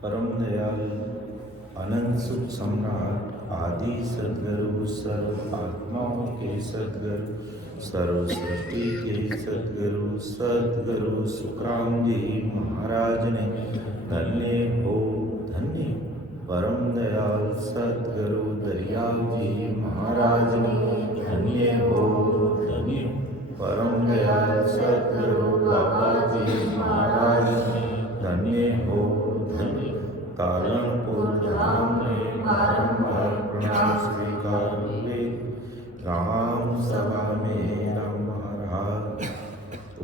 परम दयाल अनंत सुख सम्राट आदि सदगुरु सर्व आत्माओं के सदगुरु सर्व सृष्टि के सदगुरु सदगुरु सुखराम जी महाराज ने धन्य हो परम दयाल सदगुरु दरियाव जी महाराज ने धन्य हो परम दयाल सदगुरु बाबा जी महाराज ने धन्य हो कालनपुर धाम में बारंबार प्रणाम स्वीकार हुए राम सभा में राम महाराज।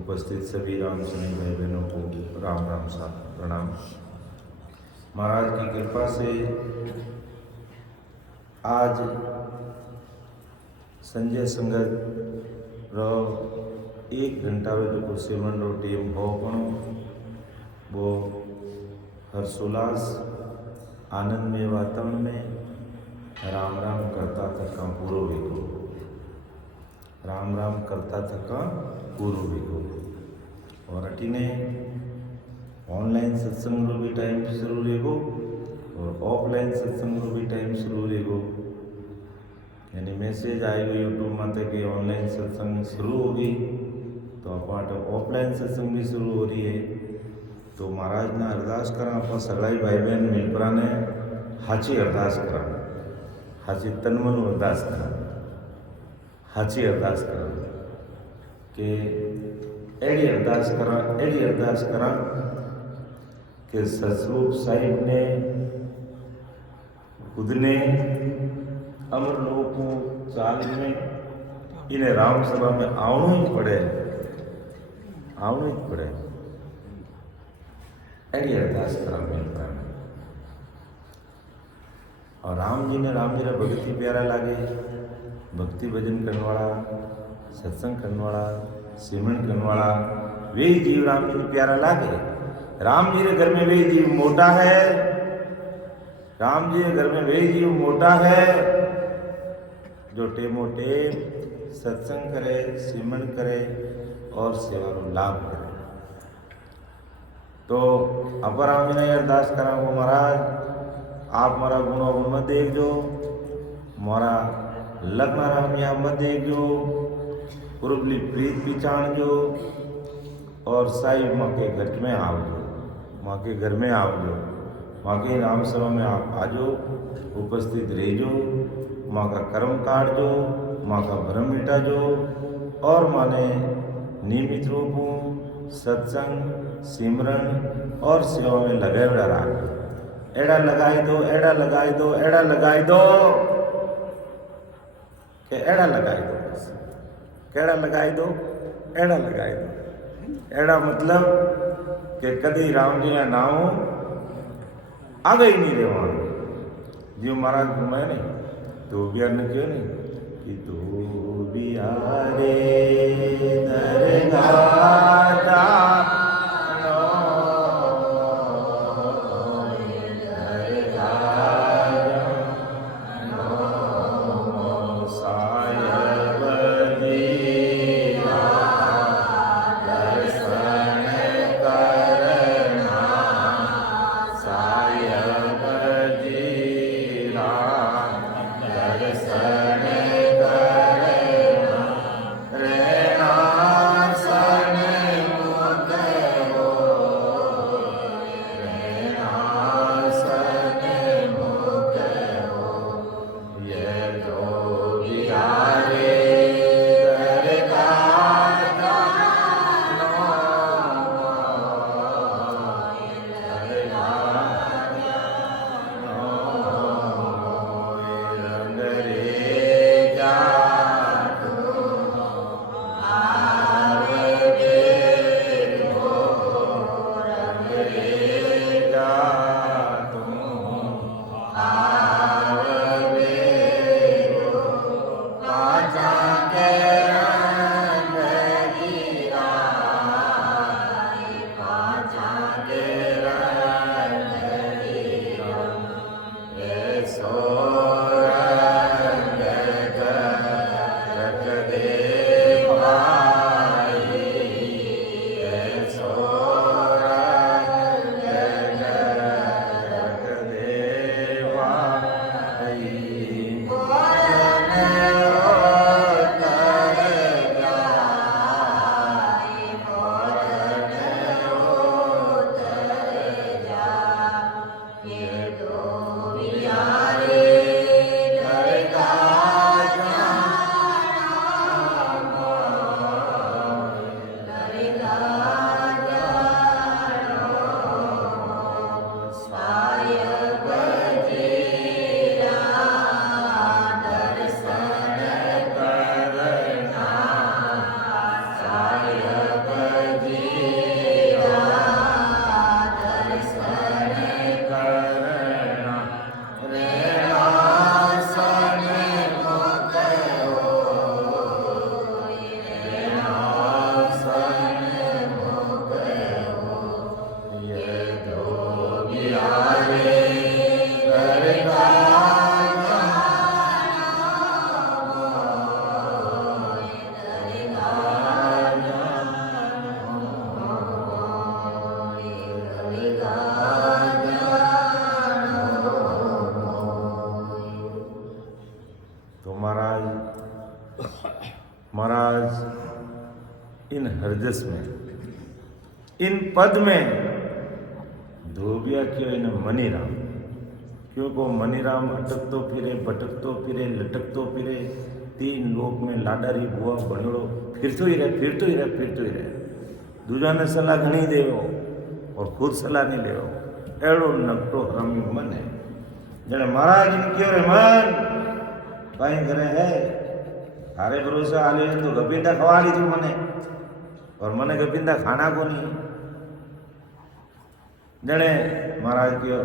उपस्थित सभी राम सुनी भाई बहनों को राम राम सा प्रणाम। महाराज की कृपा से आज संजय संगत रो 1 घंटा वे जो सिमरन रो टेम हो वो हर्षोल्लास आनंदमय वातावरण में राम राम करता थका पूरो वेगो राम राम करता थका पूरो वेगो। और अटीने ऑनलाइन सत्संग रो भी टाइम शुरू रहेगो और ऑफलाइन सत्संग रो भी टाइम शुरू रहेगो। यानी मैसेज आएगा यूट्यूब में कि ऑनलाइन सत्संग शुरू होगी तो आप ऑफलाइन सत्संग भी शुरू हो रही है। तो महाराज ने अरदास करा आप सगलाई भाई बहन मिलपरा ने हाची अरदास करा हाची तनमन अरदास करा हाची अरदास करा कि एड़ी अरदास करा कि सतरूप साहिब ने खुद ने अमर लोगों को चाल में इन्हें राम सभा में आवना ही पड़े एड़ी अरदास करा मिलता है। और राम जी ने भक्ति प्यारा लागे भक्ति भजन करने वाला सत्संग करने वाला सिमरन करने वाला वे जीव राम जी ने प्यारा लागे। राम जी के घर में वे जीव मोटा है राम जी के घर में वे जीव मोटा है जो टेमो टेम सत्संग करे सिमरन करे और सेवा को लाभ करे। तो अपर राम जी ने अरदास करा वो महाराज आप मारा गुणों को मत देखो मारा लग्न राम या मत देखो पुरबली प्रीत पिछाण जो और साई माँ के घर में आवजो माँ के घर में आवजो माँ के राम सभा में आप आजो उपस्थित रहिजो माँ का कर्म काट जो माँ का भ्रम मिटा जो और माँ ने नियमित रूप सत्संग सिमरन और सेवा में लगे रख एड़ा लगाई दो कि एड़ा लगाई दो केड़ा लगाई दो एड़ा लगाई दो। एड़ा मतलब कि कभी राम जी का नाम आगे ही नहीं रेवा जो महाराज घुमाए नहीं तो भी ने क्यों नहीं कि तो भी आरे दरगाह जबरदस्त में इन पद में धोबिया क्यों इन्हें मनीराम, क्योंकि मनीराम अटकतो फिरे, भटकतो फिरे, लटकतो फिरे, तीन लोक में लाडारी बुआ बणियोड़ो फिरतो ही रहे। दूजा ने सलाह घनी देवो और खुद सलाह नहीं लेवो। एड़ो नकटो हरामी मन है। जने महाराज ने क्यों रे मन कहीं करे है थारे भरोसे आले तो गपिंदा खवा ली तू मने, और मने गपिंदा खाना को नहीं। जने महाराज क्यों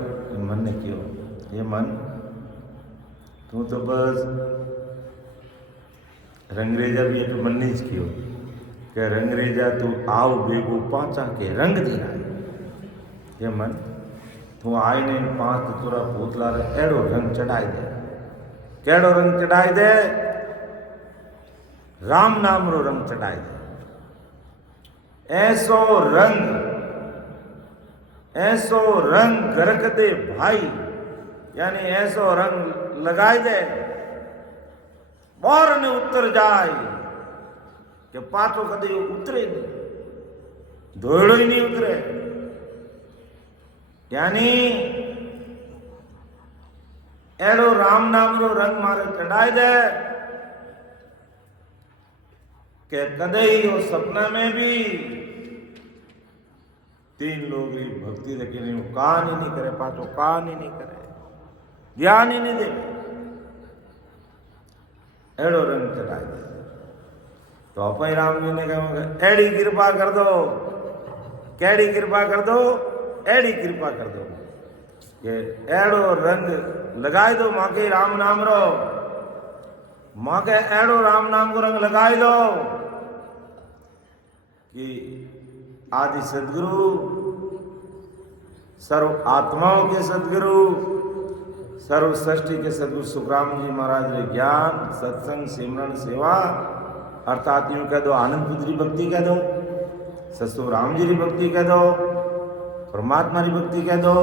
मन ने क्यों ये मन तू तो बस रंगरेजा भी तो मन नहीं क्यों के रंगरेजा तू आओ बेगो पाचा के रंग दिया ये मन तू आई ने 5 तोरा भूतला रे एड़ो रंग चढ़ाई दे। केड़ो रंग चढ़ाई दे? राम नाम रो रंग चढ़ाई दे। ऐसो रंग गरक दे भाई, यानी ऐसो रंग लगाई दे बोर ने उतर जाए कि पातो कदे उतरे नहीं, धोड़ो ही नहीं उतरे। यानी एड़ो राम नाम रो रंग मारे चढ़ाई दे के कदे ही वो सपना में भी तीन लोग भक्ति रखे नहीं, कान ही नहीं करे, पातो कान ही नहीं करे, ज्ञान ही नहीं दे। एड़ो रंग चढ़ाई दे तो अपन राम जी ने कहा एड़ी कृपा कर दो, कैड़ी कृपा कर दो, एड़ी कृपा कर दो ये एड़ो रंग लगाई दो माँ के राम नाम रो, माँ के एड़ो राम नाम को रंग लगाई दो कि आदि सदगुरु, सर्व आत्माओं के सदगुरु, सर्व सृष्टि के सदगुरु सुखराम जी महाराज ने ज्ञान सत्संग सिमरन सेवा अर्थात यूं कह दो आनंद पुत्री भक्ति कह दो, ससुर राम जी की भक्ति कह दो, परमात्मा की भक्ति कह दो।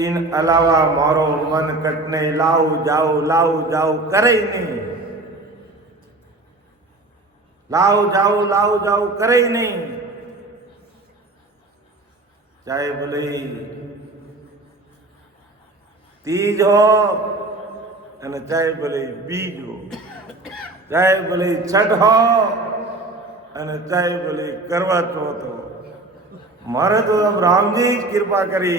इन अलावा मारो मन कटने लाऊ जाओ करे ही नहीं, लाऊ जाओ करे ही नहीं। चाहे भले तीज हो અને ચાહે ભલે બીજ हो, चाहे भले छठ हो અને चाहे भले करवा चौथ हो, मारे तो अब राम जी कृपा करी,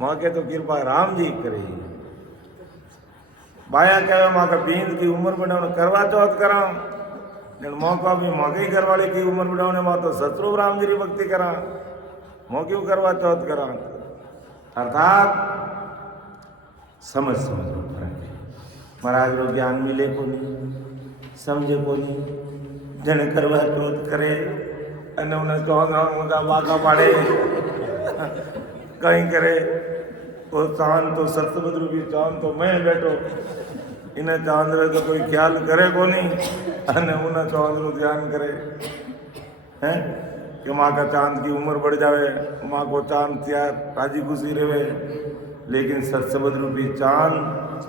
माँ के तो कृपा राम जी करी। बाया कहे माँ का बींद की उम्र बढ़ाने करवा चौथ करा, माँ को भी माँ के घर वाले की उम्र बढ़ाने माँ तो शत्रु राम जी की भक्ति करा, माँ क्यों करवा चौथ करा। अर्थात समझ लो फर्क है। महाराज रो ज्ञान मिले को नहीं, समझे को नहीं, जने करवा चौथ करे अने उन्हें 14 वाका पाड़े कहीं करे वो चांद तो सतबद रूपी चांद तो मैं बैठो इन्हें चांद रे तो कोई ख्याल करे को नहीं अने उन्हें चांद रो ध्यान करे हैं कि माँ का चांद की उम्र बढ़ जावे, माँ को चांद त्यार राजी खुशी रहे। लेकिन सत्सबद रूपी चांद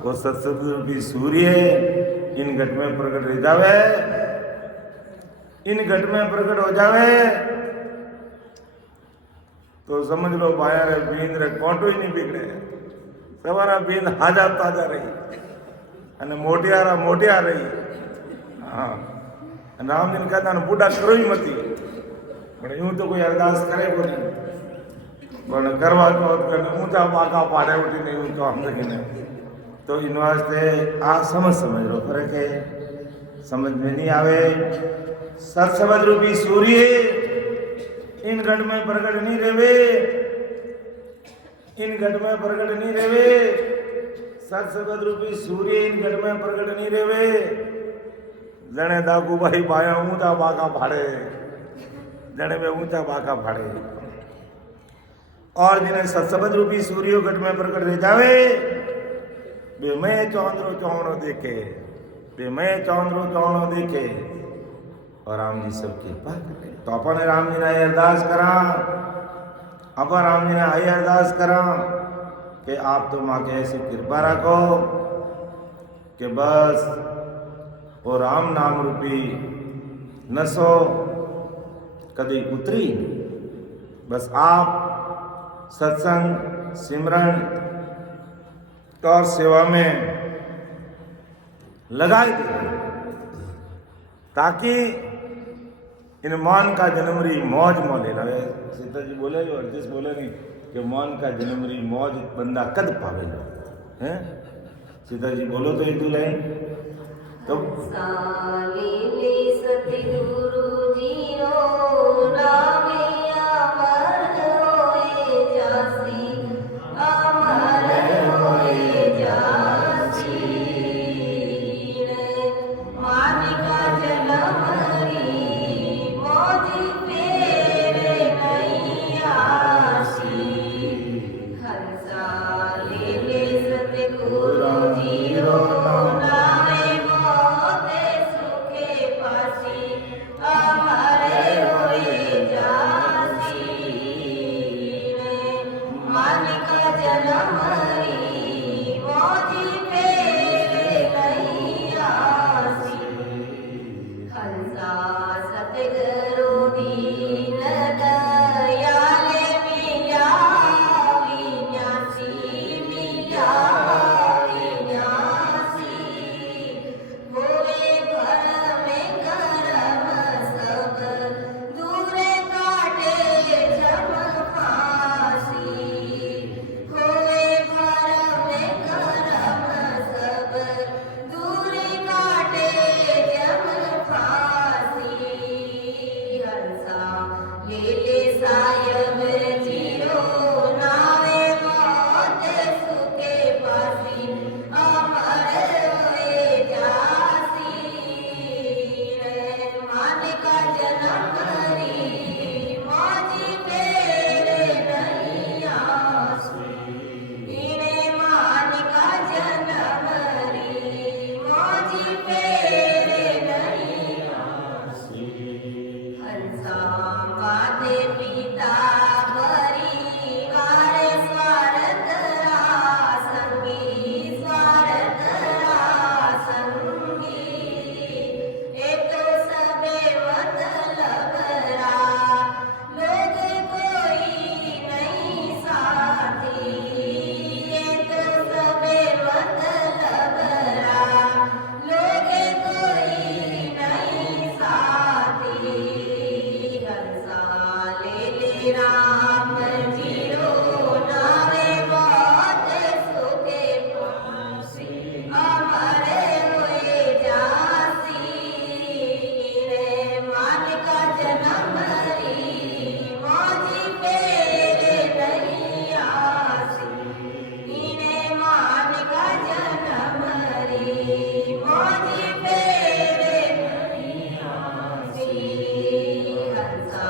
और सत्सबद रूपी सूर्य इन घट में प्रकट हो जावे, इन घट में प्रकट हो जावे तो समझ लो बाया रे बींद रे कोटो ही नहीं बिगड़े, सवारा बींद हाजा ताजा रही अने मोटिया रही। हाँ राम जी ने कहता बूढ़ा करो ही मती, पर यूं तो कोई अरदास करे को नहीं, पर करवा चौथ करने ऊंचा बाका पाड़े उठी नहीं ऊंचा हम देखने। तो इन वास्ते आ समझ लो फर्क है, समझ में नहीं आवे। सत्सबद रूपी सूर्य इन घट में प्रकट नहीं रेवे, इन घट में प्रकट नहीं रेवे, सत्सबद रूपी सूर्य इन घट में प्रकट नहीं रेवे। जने दागू भाई बाया ऊंचा बाका फाड़े, जने में ऊंचा बाका फाड़े, और जिन्हें सत्सबद रूपी सूर्य घट में प्रकट रह जावे बे मैं चौंदरो चौणो देखे, बे मैं चौंदरो चौणो देखे और राम जी सब कृपा करे। तो अपन राम जी ने अरदास करा, अपन राम जी ने आई अरदास करा कि आप तो माँ के ऐसी कृपा रखो कि बस वो राम नाम रूपी नसो कभी उतरी। बस आप सत्संग, सिमरन और सेवा में लगाए दीजिए, ताकि इन मौन का जन्म रही मौज मोले लगे। सीता जी बोले, अर्जित बोले नहीं कि मौन का जन्म रही मौज बंदा कद पावे हैं। सीता जी बोलो तो एक दो लाइन तो सतगुरु जी रो नामे अमर होए जासी, अमर होए जासी। मानिका जन्म री मौज फेरे नहीं आसी। हंसा ले सतगुरु जी रो नामे मोते सुखे पासी, अमर होए जासी। मानिका जन्म री मौज फेरे नहीं आसी। हंसा सतगुरु दीन दयाले मिला विन्यासी, मिला विन्यासी। होए घर में करम सब दूरे काटे जम फांसी। होए घर में करम सब दूरे काटे जम फांसी। हंसा ले सायब जीरो नावे मोते सुखे पासी, अमर होए जासी। मानिका जन्म री मौज फेरे नहीं आसी। इने मानिका जन्म री मौज फेरे नहीं आसी। हंसा माते पिता परिवार स्वार्थ संगी, स्वार्थ संगी। एक सबे मतलब रा लोग कोई नहीं साथी। एक सबे मतलब रा लोग कोई नहीं साथी। हंसा ले राम जीरो नावे मोते सुखे पासी, अमर होए जासी। मानिका जन्म री मौज फेरे नहीं आसी। इने मानिका जन्म री मौज फेरे नहीं आसी। हंसा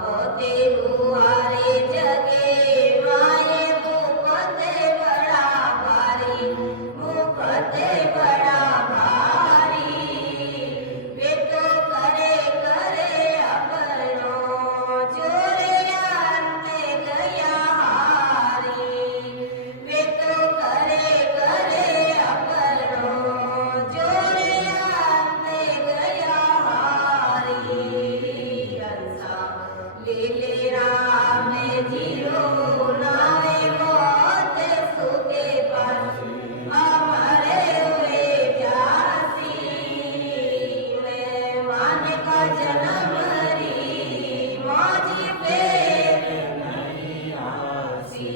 पोते हुआरे जगे माये मुफते बड़ा भारी, मुफते बड़ा भारी। वे तो करे करे अपनो जोरे अंते गया हारी। वे तो करे करे अपनो जोरे अंते गया हारी। हंसा ले राम जीरो नावे मोते सुखे पासी, अमर होए जासी। मानिका जन्म री मौज फेरे नहीं आसी।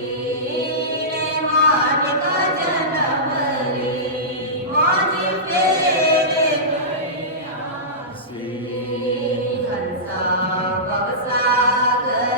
मानिका जन्म री मौज फेरे नहीं आसी। हंसा भवसागर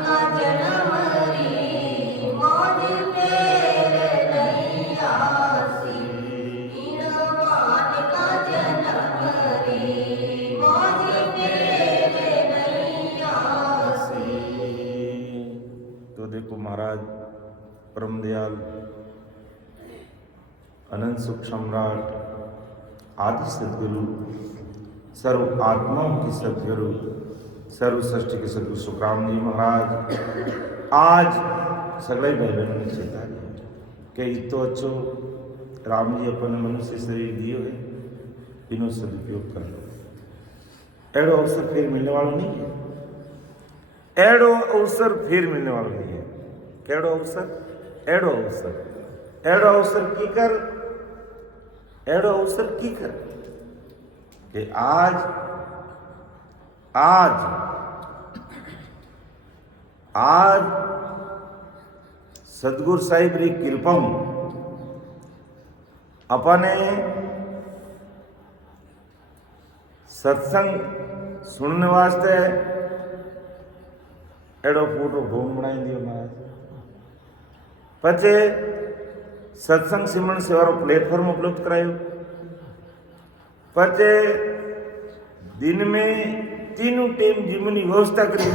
का जन्म रे मौज फेर नहीं आसी हीनवान का जन्म रे मौज फेर नहीं आसी। तो देखो महाराज परम दयाल अनंत सुख सम्राट आदि सदगुरु सर्व आत्माओं की सदगुरु सर्व सृष्टि के सदगुरु सुखराम जी महाराज आज सगले भाई बहनों ने चेता कि तो अच्छो राम जी अपने मनुष्य शरीर दियो है इनो सदुपयोग कर लो। एड़ो अवसर फिर मिलने वालों नहीं है, एड़ो अवसर फिर मिलने वालों नहीं है। केड़ो अवसर? एड़ो अवसर, एड़ो अवसर की कर, एड़ो अवसर की कर कि आज आज आज सदगुरु साहिब री कृपा अपने सत्संग सुनने वास्ते एड़ो फोटो भूम बनाई दियो महाराज। पचे सत्संग सिमरन सेवारो प्लेटफॉर्म उपलब्ध करायो। पचे दिन में तीनों टाइम जिमनी व्यवस्था करी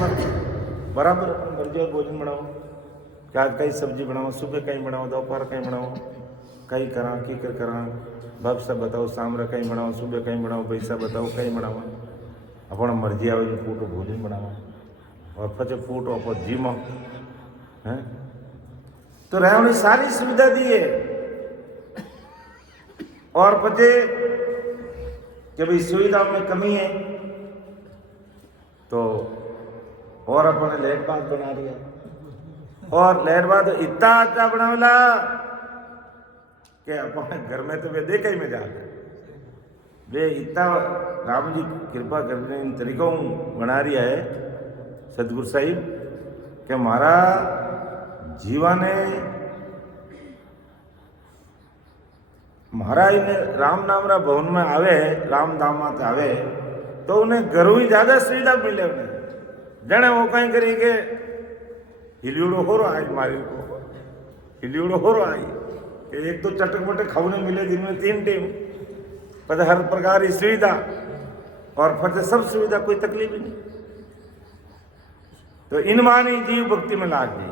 बराबर मर्जी भोजन बनाओ कि आज कई सब्जी बनाओ, सुबह कहीं बनाओ, दोपहर कहीं बनाओ, कहीं करा की कर करा बाप सब बताओ, सामरा कहीं बनाओ, सुबह कहीं बनाओ, पैसा बताओ कहीं बनाओ, अपना मर्जी आवे फूटो भोजन बनाओ और पचे फूटो अपन जीमो है। तो रहने सारी सुविधा दी है और पचे कि भाई सुविधाओं में कमी है तो और अपने लेट बात बना दिया और लेट बात इतना अच्छा बनावला कि अपने घर में तो वे देखा ही में जाता वे इतना राम जी कृपा करने इन तरीकों बना रही है सदगुरु साहिब कि हमारा जीवन है महाराज ने राम नाम रा भवन में आवे, राम धाम में आवे तो उन्हें घरों ही ज्यादा सुविधा मिले। उन्हें जने वो कहीं करी के हिलियोड़ो हो रहा है मारी को हिलियोड़ो हो रहा है कि एक तो चटक पटक खाने मिले दिन में 3 टाइम पर हर प्रकार की सुविधा और फिर सब सुविधा कोई तकलीफ ही नहीं। तो इन मानी जीव भक्ति में लाग गई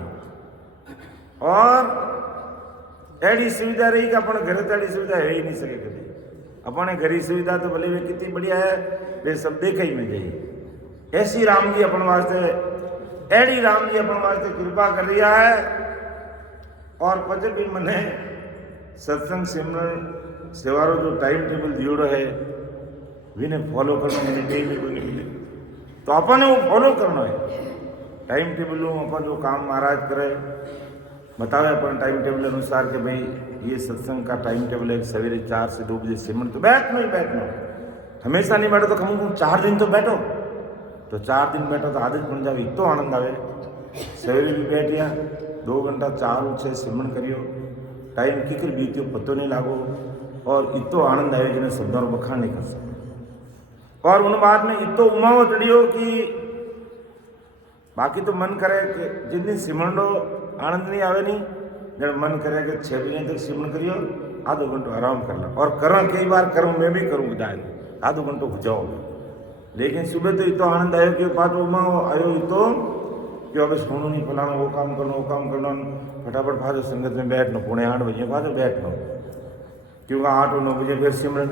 और ऐसी सुविधा रही कि अपने घर तड़ी सुविधा है ही नहीं सके कभी। अपने घरी सुविधा तो भले वे कितनी बढ़िया है वे सब देखा ही में जाइए। ऐसी राम जी अपन वास्ते ऐडी राम जी अपन वास्ते कृपा कर रहा है और पचे भी मने सत्संग सिमरन सेवारो जो टाइम टेबल दियोड़ो है विने फॉलो करना मैंने कहीं भी कोई नहीं मिले तो अपन वो फॉलो करना है। टाइम टेबल अपन जो काम महाराज करे बतावे अपन टाइम टेबल अनुसार कि भाई ये सत्संग का टाइम टेबल है सवेरे 4 से 2 बजे सिमरन तो बैठना ही बैठना। हमेशा नहीं बैठो तो कम 4 दिन तो बैठो तो 4 दिन बैठो तो आदत बन जाए इतो आनंद आवे। सवेरे भी बैठिया 2 घंटा 4 6 सिमरन करियो टाइम किकर बीतियो पतो नहीं लागो और इतो आनंद आवे जिन्हें शब्दों बखान नहीं कर सकते। और उन बात में इतो उमाओ चढ़ियो कि बाकी तो मन करे कि जिन दिन सिमरन आनंद नहीं आवे नहीं जब मन करे कि 6 बजे तक सिमरन करियो आधो घंटो आराम कर लो और करा कई बार करूँ मैं भी करूँ जाए आधो घंटो जाओ। लेकिन सुबह तो इतो आनंद आयो कि पाँच उमाओ आयो इतो कि अब सोनू नहीं फलाना वो काम करना फटाफट भाजो संगत में बैठना 8:45 बजे भाजो बैठना क्योंकि 8 और 9 बजे फिर सिमरन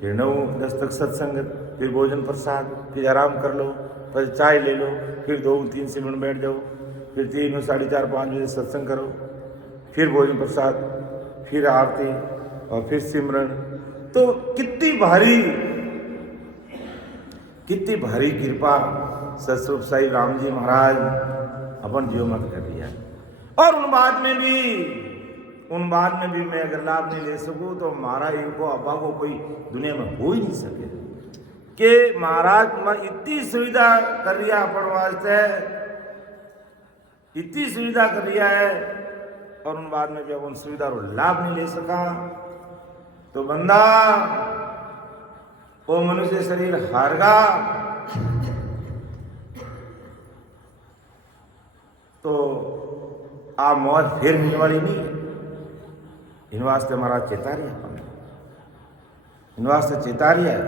फिर 9-10 तक सत्संगत फिर भोजन प्रसाद फिर आराम कर लो फिर चाय ले लो फिर 2-3 सिमरन बैठ जाओ फिर 3 4:30 5 बजे सत्संग करो फिर भोजन प्रसाद फिर आरती और फिर सिमरन। तो कितनी भारी कृपा सतस्वरूप साईं राम जी महाराज अपन जीव मत कर दिया। और उन बाद में भी मैं अगर लाभ नहीं ले सकूं तो महाराज इनको अब्बा को कोई दुनिया में हो ही नहीं सके कि महाराज इतनी सुविधा कर दिया अपन वास्ते इतनी सुविधा कर दिया है और उन बाद में जब उन सुविधा को लाभ नहीं ले सका तो बंदा वो मनुष्य शरीर हारगा तो आ मौज फेर मिलने वाली नहीं है। इन वास्ते महाराज चेतारिया इन वास्ते चेतारिया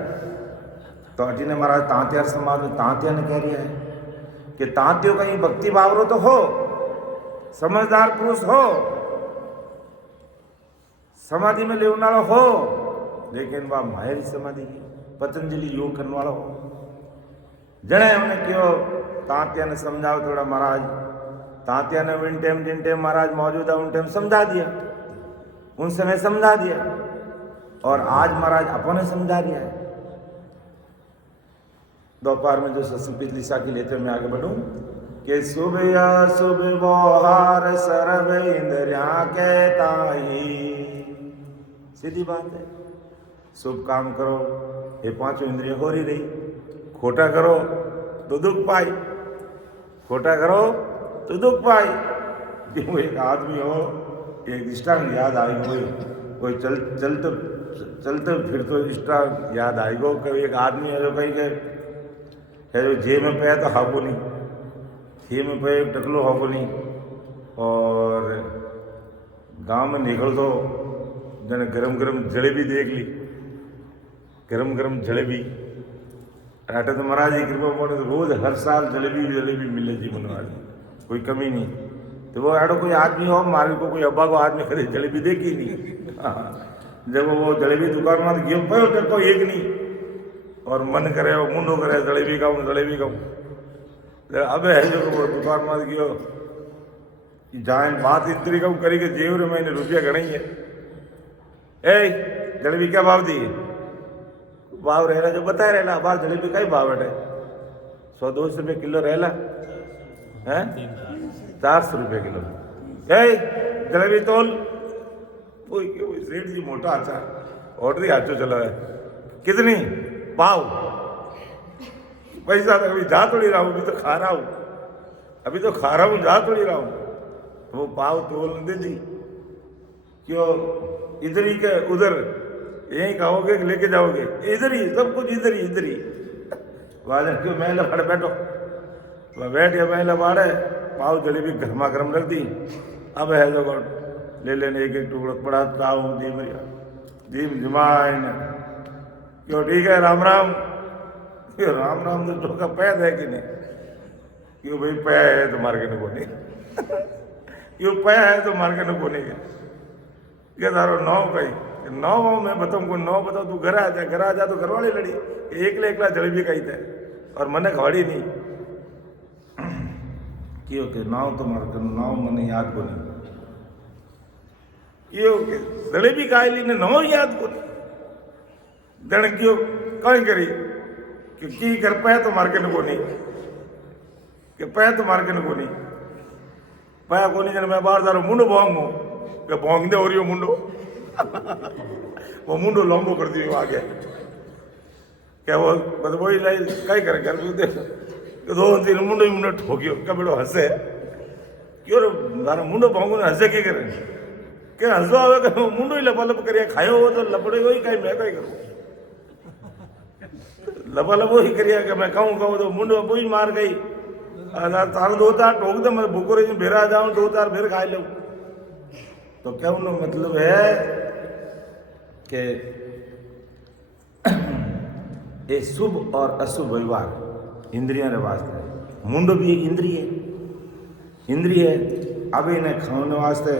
तो अटी ने महाराज तांत्यार समाज में तांत्या ने कह रहा है कि तांत्यो कहीं भक्ति भावरो तो हो, समझदार पुरुष हो, समाधि में लेने वाला हो, लेकिन वह मायरी समाधि की पतंजलि योग करने वाला हो। जने हमने क्यों तांत्या ने समझाओ थोड़ा महाराज, तांत्या ने उन टाइम जिन टाइम महाराज मौजूदा उन टाइम समझा दिया, उन समय समझा दिया, और आज महाराज अपने समझा दिया है। दोपहर में जो सत्संग पिछली साखी लेते मैं आगे बढ़ूं कि शुभ या शुभ व्यवहार सर्व इंद्रिया के ताई। सीधी बात है, शुभ काम करो ये पांचों इंद्रियां हो ही रही, खोटा करो तो दुख पाई, खोटा करो तो दुख पाई। क्यों एक आदमी हो, एक दृष्टांत याद आएगी, कोई चलते फिर तो दृष्टांत याद आएगा। कभी एक आदमी है जो कहीं के है जो जेब में पे तो हाको नहीं, जेब में पे टकलो हाको नहीं, और गांव में निकल तो जने गरम गरम जलेबी देख ली, गरम गरम जलेबी आटे तो महाराज की कृपा पड़े तो रोज हर साल जलेबी मिले जीवन में, कोई कमी नहीं। तो वो आड़ो कोई आदमी हो मारे को कोई अब्बा को आदमी करे जलेबी देखी नहीं। जब वो जलेबी दुकान में गयो पयो टको एक नहीं, और मन करे वो मुंडो करे जलेबी खाऊं। अब है जो वो दुकान में गयो जाए बात इतनी कम करी के जेवर मैंने रुपया गणाई है। ए जलेबी क्या भाव दी? भाव रहेला जो बताए रहेला, बार जलेबी का ही भाव है 100-200 रुपये किलो रहेला है, 400 रुपये किलो। ए जलेबी तोल सेठ जी मोटा आचार ऑर्डर ही आचो चला है, कितनी पाव? पैसा तो अभी जा थोड़ी रहा हूँ, अभी तो खा रहा हूँ, जा थोड़ी रहा हूँ। वो पाव तोल दे दी, क्यों इधर ही के उधर यहीं खाओगे लेके जाओगे, इधर ही सब कुछ इधर ही वाजन क्यों मैं लफड़ बैठो, बैठ गया मैं लबाड़े पाव जलेबी गर्मा गर्म रख दी। अब है जो ले लेने एक टुकड़ा पड़ा ताऊ दीम जमाइन, क्यों ठीक है राम राम, क्यों राम राम तो टोका पैद है कि नहीं, क्यों भाई पै है तो मार के न कोने क्यों पै है तो मार के न कोने क्या तारो नौ कहीं नौ मैं बताऊँ को नौ बताओ, तू घर आ जा तो घर वाली लड़ी एकला जलेबी कही थे और मने खवाड़ी नहीं क्यों के नाव तो मार नाव मने याद को नहीं, क्यों के जलेबी खाई ने नौ याद को नहीं दण क्यों कहीं करी कि कर पाया तो मार के न कोनी, कि पाया तो मार के न कोनी पाया कोनी जन मैं बाहर दारो मुंडो भोंगू के भोंग दे और यो मुंडो वो मुंडो लंबो कर दियो आगे, क्या वो बस वही लाई कई करे घर दे दो तीन मुंडो ठोकियो क्या बेड़ो हंसे, क्यों दारो मुंडो भोंगू ने हंसे के करे के हंसो आवे के मुंडो ही लपा लप करिया खायो हो तो लपड़े वही कई मैं कई करूं लपा लप वही करिया कि मैं खाऊं तो मुंडो वही मार गई तार 2-4 ठोक दे मैं भूखो रही भेरा जाऊं 2-4 फिर खा लूं। तो क्या उन मतलब है कि ये शुभ और अशुभ व्यवहार इंद्रियों के वास्ते है। मुंडो भी एक इंद्रिय है। अब इन्हें खाने वास्ते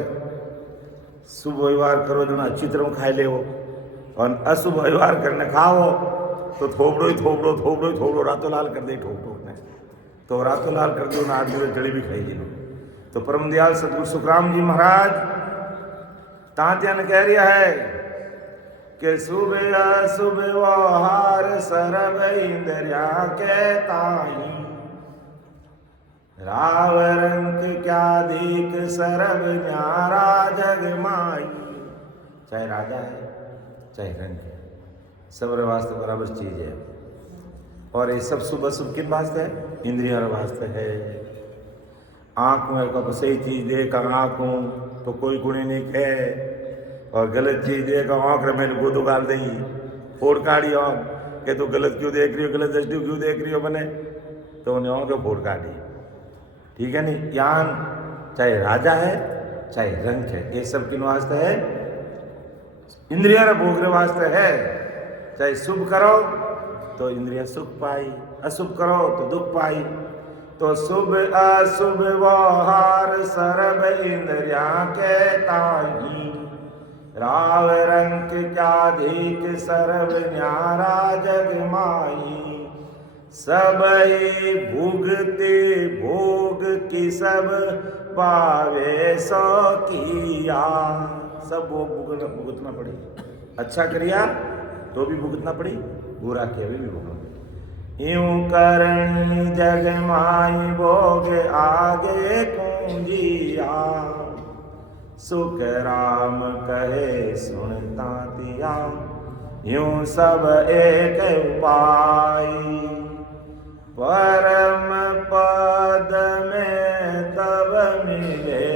शुभ व्यवहार करो जो अच्छी तरह खाई ले, और अशुभ व्यवहार करने खाओ तो थोपड़ो रातों लाल कर दे ठोक ने, तो रातों लाल कर दो ना आदमी जलेबी खाई ली। तो परम दयाल सतगुरु सुखराम जी महाराज तांत्या ने कह रहा है कि शुभ अशुभ व्यवहार सर्व इंद्रिया के ताई, राव रंग क्या देख सर्व न्यारा जग माई। चाहे राजा है चाहे रंग है, सब वास्ते बराबर चीज है। और ये सब शुभ अशुभ किन वास्ते है? इंद्रियों वास्ते है। आँख में को सही चीज देख आँख हूँ तो कोई गुण नहीं है, और गलत चीज देख आँख में मैंने गोदो गाल दी फोड़ काढ़ी आँख के तो गलत क्यों देख रही हो, गलत दृष्टि क्यों देख रही हो बने, तो उन्हें आँख फोड़ काढ़ी। ठीक है नहीं, ज्ञान चाहे राजा है चाहे रंक है, ये सब किन वास्ते है? इंद्रिया रे भोग रे वास्ते है। चाहे शुभ करो तो इंद्रिया सुख पाई, अशुभ करो तो दुख पाई। तो शुभ अशुभ व्यवहार सर्व इंद्रिया के ताही, राव रंक क्या धीक सर्व न्यारा जग माही। सब भुगते भोग की सब पावे सो किया, सब वो भुगतना पड़े। अच्छा करिया तो भी भुगतना पड़ी, बुरा किया भी भुगतना पड़ी। यूं करनी जग माई भोग आगे पूंजिया, सुख राम कहे सुनता दिया। यूं सब एक उपाय, परम पद में तब मिले,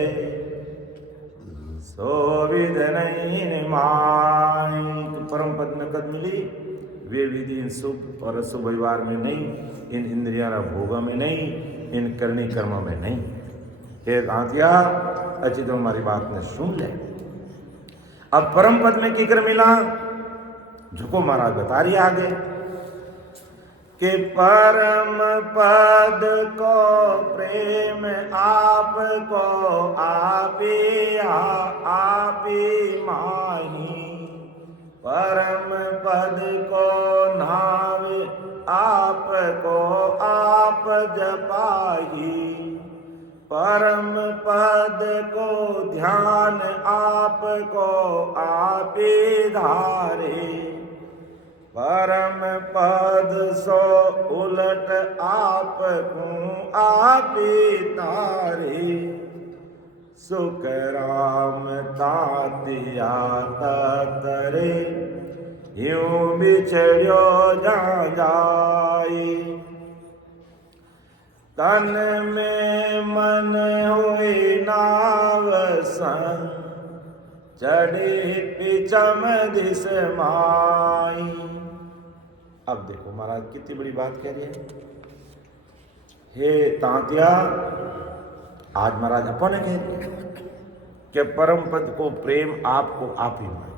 सो विध नहीं माई। तो परम पद में कद मिली, वे विधि इन शुभ और अशुभ व्यवहार में नहीं, इन इंद्रिया भोगों में नहीं, इन करनी कर्मों में नहीं। हे आंतिया अच्छी तो हमारी बात ने सुन ले। अब परम पद में की कर मिला, झुको महाराज बता रही आगे कि परम पद को प्रेम आपको आपी माही। परम पद को नाम आपको आप जपाही। परम पद को ध्यान आपको आपी धारे। परम पद सो उलट आपको आपी तारे। सुख राम तातिया तरे, यूं बिछड़ो जा जाए। तन में मन हुई नाव संग, चढ़ी पिचम दिस माई। अब देखो महाराज कितनी बड़ी बात कह रही है। हे तांतिया, आज महाराज अपन कह रहे कि परम पद को प्रेम आपको आप ही माए।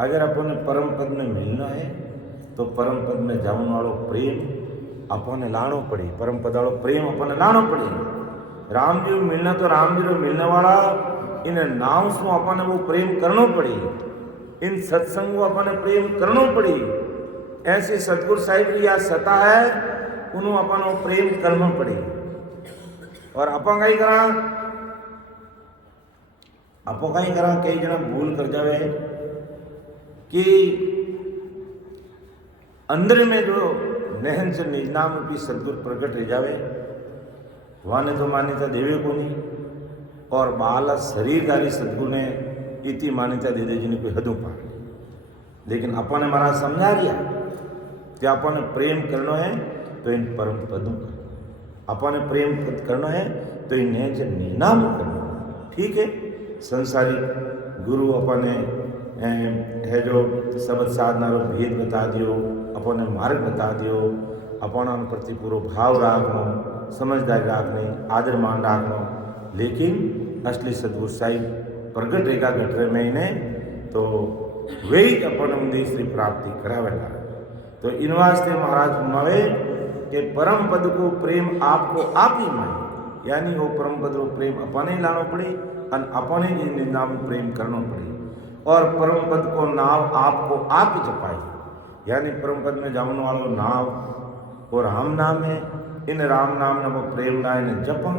अगर अपन परम पद में मिलना है तो परम पद में जाने वालों प्रेम अपन लाणो पड़े। परम पद वालों प्रेम अपन लाणो पड़े। राम जी मिलना तो राम जी मिलने वाला इन नाम से अपन वो प्रेम करनो पड़े। इन सत्संग को अपन प्रेम करनो पड़े। ऐसे सतगुरु साहिब की या सता है उन्होंने अपन वो प्रेम करना पड़े। और अपन कहीं करा, अपन कहीं करा कई जना भूल कर जावे कि अंदर में जो नहन से निज नाम रूपी सदगुरु प्रकट रह जावे, वाने तो मान्यता देवे को नहीं। और बाला शरीरधारी सदगुरु ने इतनी मान्यता दे दे जिन्हें कोई हदों पार। लेकिन अपन ने महाराज समझा दिया कि अपन ने प्रेम करना है तो इन परम पदों का, अपन ने प्रेम करना है तो इन निनाम करना। ठीक है, संसारिक गुरु अपन ने है जो शब्द साधना रो भेद बता दियो, अपन ने मार्ग बता दियो। अपन प्रति पूरा भाव राखनो, समझदारी राखनी, आदर मान राखनो। लेकिन असली सदगुरु साहिब प्रगट रेखा घटरे में इन्हें तो वही अपन उद्देश्य की प्राप्ति करावेला। तो इन वास्ते महाराज मावे कि परम पद को प्रेम आपको आप ही माए। यानी वो परम पद को प्रेम अपन ही लाना पड़े और अपन ही नाम प्रेम करना पड़े। और परम पद को नाव आपको आप ही जपाई। यानी परम पद में जाने वालों नाव और राम नाम है। इन राम नाम ने वो प्रेम लाए ने जपन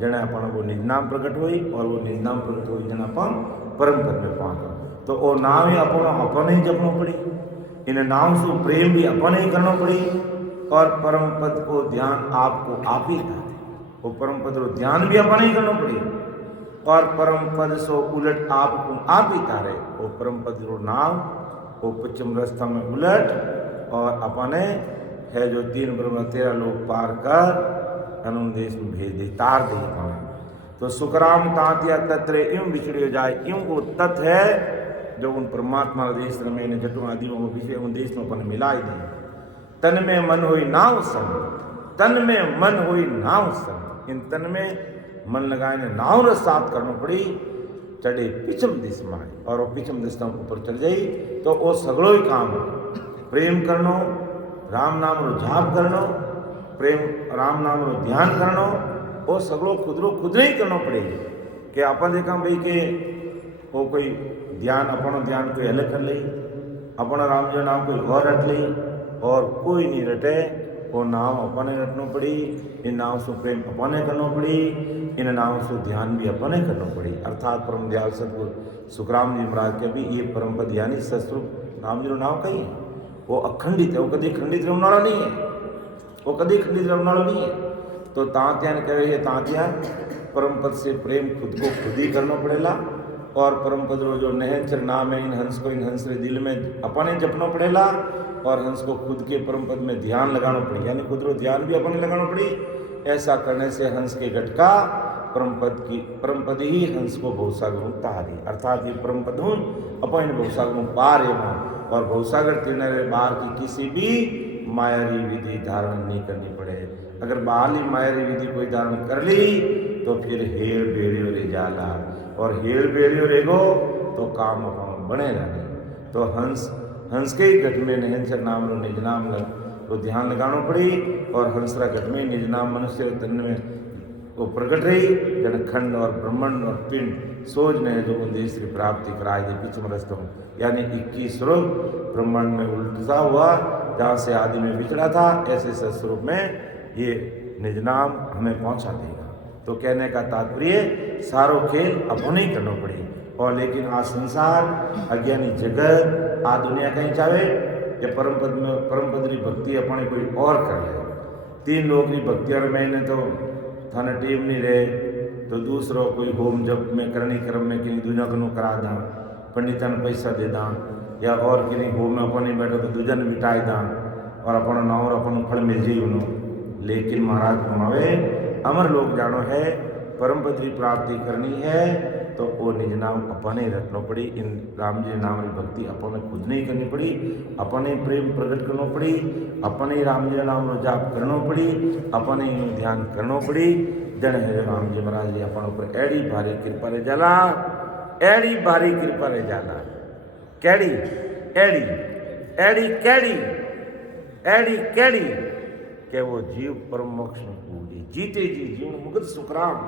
जने अपन वो निज नाम प्रकट हुई। और वो निज नाम प्रकट हुई जने अपन परम पद में पहुंचा। तो वो नाम ही अपन ही जपना पड़ी। इन नाम से प्रेम भी अपन ही करना पड़ी। और परम पद को ध्यान आपको आप ही था। वो परम पद को ध्यान भी अपन ही करना पड़ी। और परम पद सो उलट आपको आप ही तारे। वो परम पद को नाम वो पश्चिम रास्ता में उलट और अपने है जो 3 ब्रह्म 13 लोग पार कर अनुन देश में भेज दे, तार दे पाए। तो सुखराम तांतिया तत्रे यूं बिछड़ियो जाए। यूं वो तत् है जो उन परमात्मा देश में ने जटू आदियों को विषय उन देश में अपन मिलाई दे। तन में मन हुई नाव संग, तन में मन हुई नाव संग। इन तन में मन लगाए ने नाव साथ करनो पड़ी चढ़े पिछम दिश में और वो पिछम दिश ऊपर चढ़ जाई तो वो सगड़ो ही काम प्रेम करनो राम नाम रो जाप करनो प्रेम राम नाम रो ध्यान करनो वो सगड़ो खुद ही करनो पड़े कि अपन देखा भाई के वो कोई ध्यान अपनो ध्यान कोई अलग कर ले अपना राम जी नाम कोई और रट ले और कोई नहीं रटे वो नाम अपने रटनो पड़ी इन नाम से प्रेम अपने करनो पड़ी इन नाम से ध्यान भी अपने करनो पड़ी अर्थात परम दयाल सतगुरु सुखराम जी महाराज के भी ये परम पद यानी सस्वरूप राम जी नाम कही वो अखंडित है वो कभी खंडित रहने वाला नहीं है वो कभी खंडित रहने वाला नहीं है तो तांत्यान कहे तांत्या परम पद से प्रेम खुद को खुद ही करना पड़ेगा और परम पद रो जो नहचर नाम है इन हंस रे दिल में अपने जपना पड़ेगा और हंस को खुद के परम पद में ध्यान लगाना पड़े यानी खुद रो ध्यान भी अपने लगाना पड़ी ऐसा करने से हंस के गटका परम पद ही हंस को भवसागर तारी अर्थात ये परम पद हूँ अपन भवसागर पार है और भवसागर तीनरे बाहर की किसी भी मायारी विधि धारण नहीं करनी पड़े अगर बाहरी मायारी विधि कोई धारण कर ली तो फिर हेल बेड़ियो रे जाला और हेल बेड़ियो रेगो तो काम अपन बनेगा नहीं तो हंस के ही घट में नहनचर नाम रो निज नाम तो ध्यान लगाना पड़ी और हंसरा घट में निज नाम मनुष्य तन में वो प्रकट रही जन खंड और ब्रह्मांड और पिंड सोच ने जो उद्देश्य की प्राप्ति कराए दे पिछम रस्तों यानी 21 स्वरूप ब्रह्मांड में उल्टा हुआ जहाँ से आदि में बिछड़ा था ऐसे स्वरूप में ये निज नाम हमें पहुँचा देगा तो कहने का तात्पर्य सारो खेल अपने ही करना पड़ी और लेकिन आज संसार अज्ञानी जगत आ दुनिया कहीं चाहे कि परम पद की भक्ति अपने कोई और कर ले 3 लोग की भक्ति और मैंने तो थाने टीम नहीं रहे तो दूसरों कोई होम जब में करनी क्रम में कहीं दूजा को करा दा पंडिता ने पैसा दे दा या और कहीं होम में अपन बैठो तो दूजा ने मिटाई दा और अपन नाव अपन फल मिल जाए उन्होंने लेकिन महाराज कमावे अमर लोग जानो है परम पद की प्राप्ति करनी है तो वो निज नाम अपने रखना पड़ी इन राम जी नाम की भक्ति अपने खुद नहीं करनी पड़ी अपने प्रेम प्रकट करना पड़ी अपने राम जी नाम रो जाप करना पड़ी अपने ध्यान करना पड़ी जन है राम जी महाराज जी अपन ऊपर एड़ी भारी कृपा रे जाला एड़ी भारी कृपा रे जाला कैड़ी एड़ी एड़ी कैड़ी एड़ी कैड़ी के वो जीव परम मोक्ष में पूजी जीते जी जीवन मुक्त सुखराम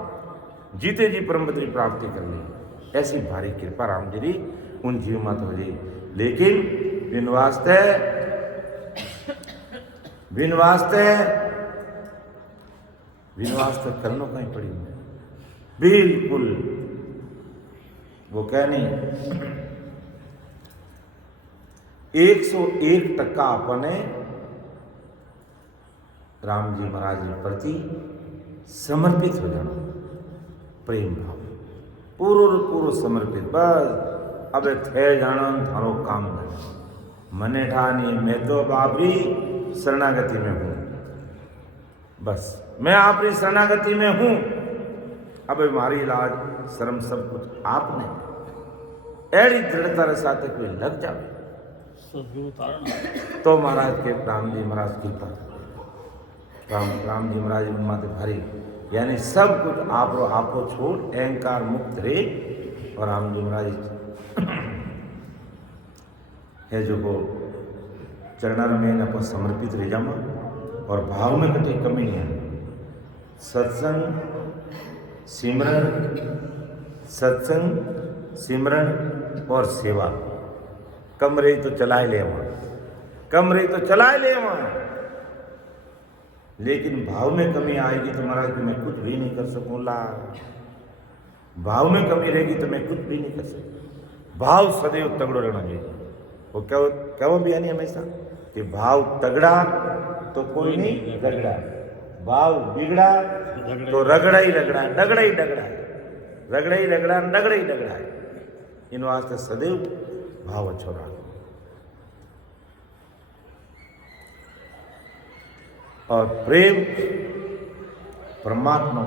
जीते जी परम पद की प्राप्ति कर ली ऐसी भारी कृपा राम जी उन जीव मत हो जी लेकिन बिन वास्ते करनो कहीं पड़ी बिल्कुल वो कह नहीं 101% अपने राम जी महाराज जी प्रति समर्पित हो जाना प्रेम भाव पूरो समर्पित बस अब थे जानो थारो काम करना मने ठानी मैं तो आपरी शरणागति में हूँ बस मैं आपरी शरणागति में हूँ अब हमारी इलाज शर्म सब कुछ आपने एड़ी दृढ़ता रे साथे कोई लग जाए तो महाराज के राम जी महाराज की राम जी महाराज माते भारी यानी सब कुछ आपो छोड़ अहंकार मुक्त रे और राम जी महाराज है जो को चरणर में अपन समर्पित रह जामा और भाव में कटी कमी नहीं है सत्संग सिमरन और सेवा कम रही तो चलाए ले वहाँ लेकिन भाव में कमी आएगी तो महाराज कि मैं कुछ भी नहीं कर सकूँगा भाव में कमी रहेगी तो मैं कुछ भी नहीं कर सकूँ भाव सदैव तगड़ो रहना चाहिए वो क्या वो भी यानी हमेशा कि भाव तगड़ा तो कोई नहीं रगड़ा भाव बिगड़ा तो रगड़ा ही रगड़ा डगड़ा ही डगड़ा रगड़ा ही रगड़ा डगड़ा ही डगड़ा है इन वास्ते सदैव भाव अच्छो रहा और प्रेम परमात्मा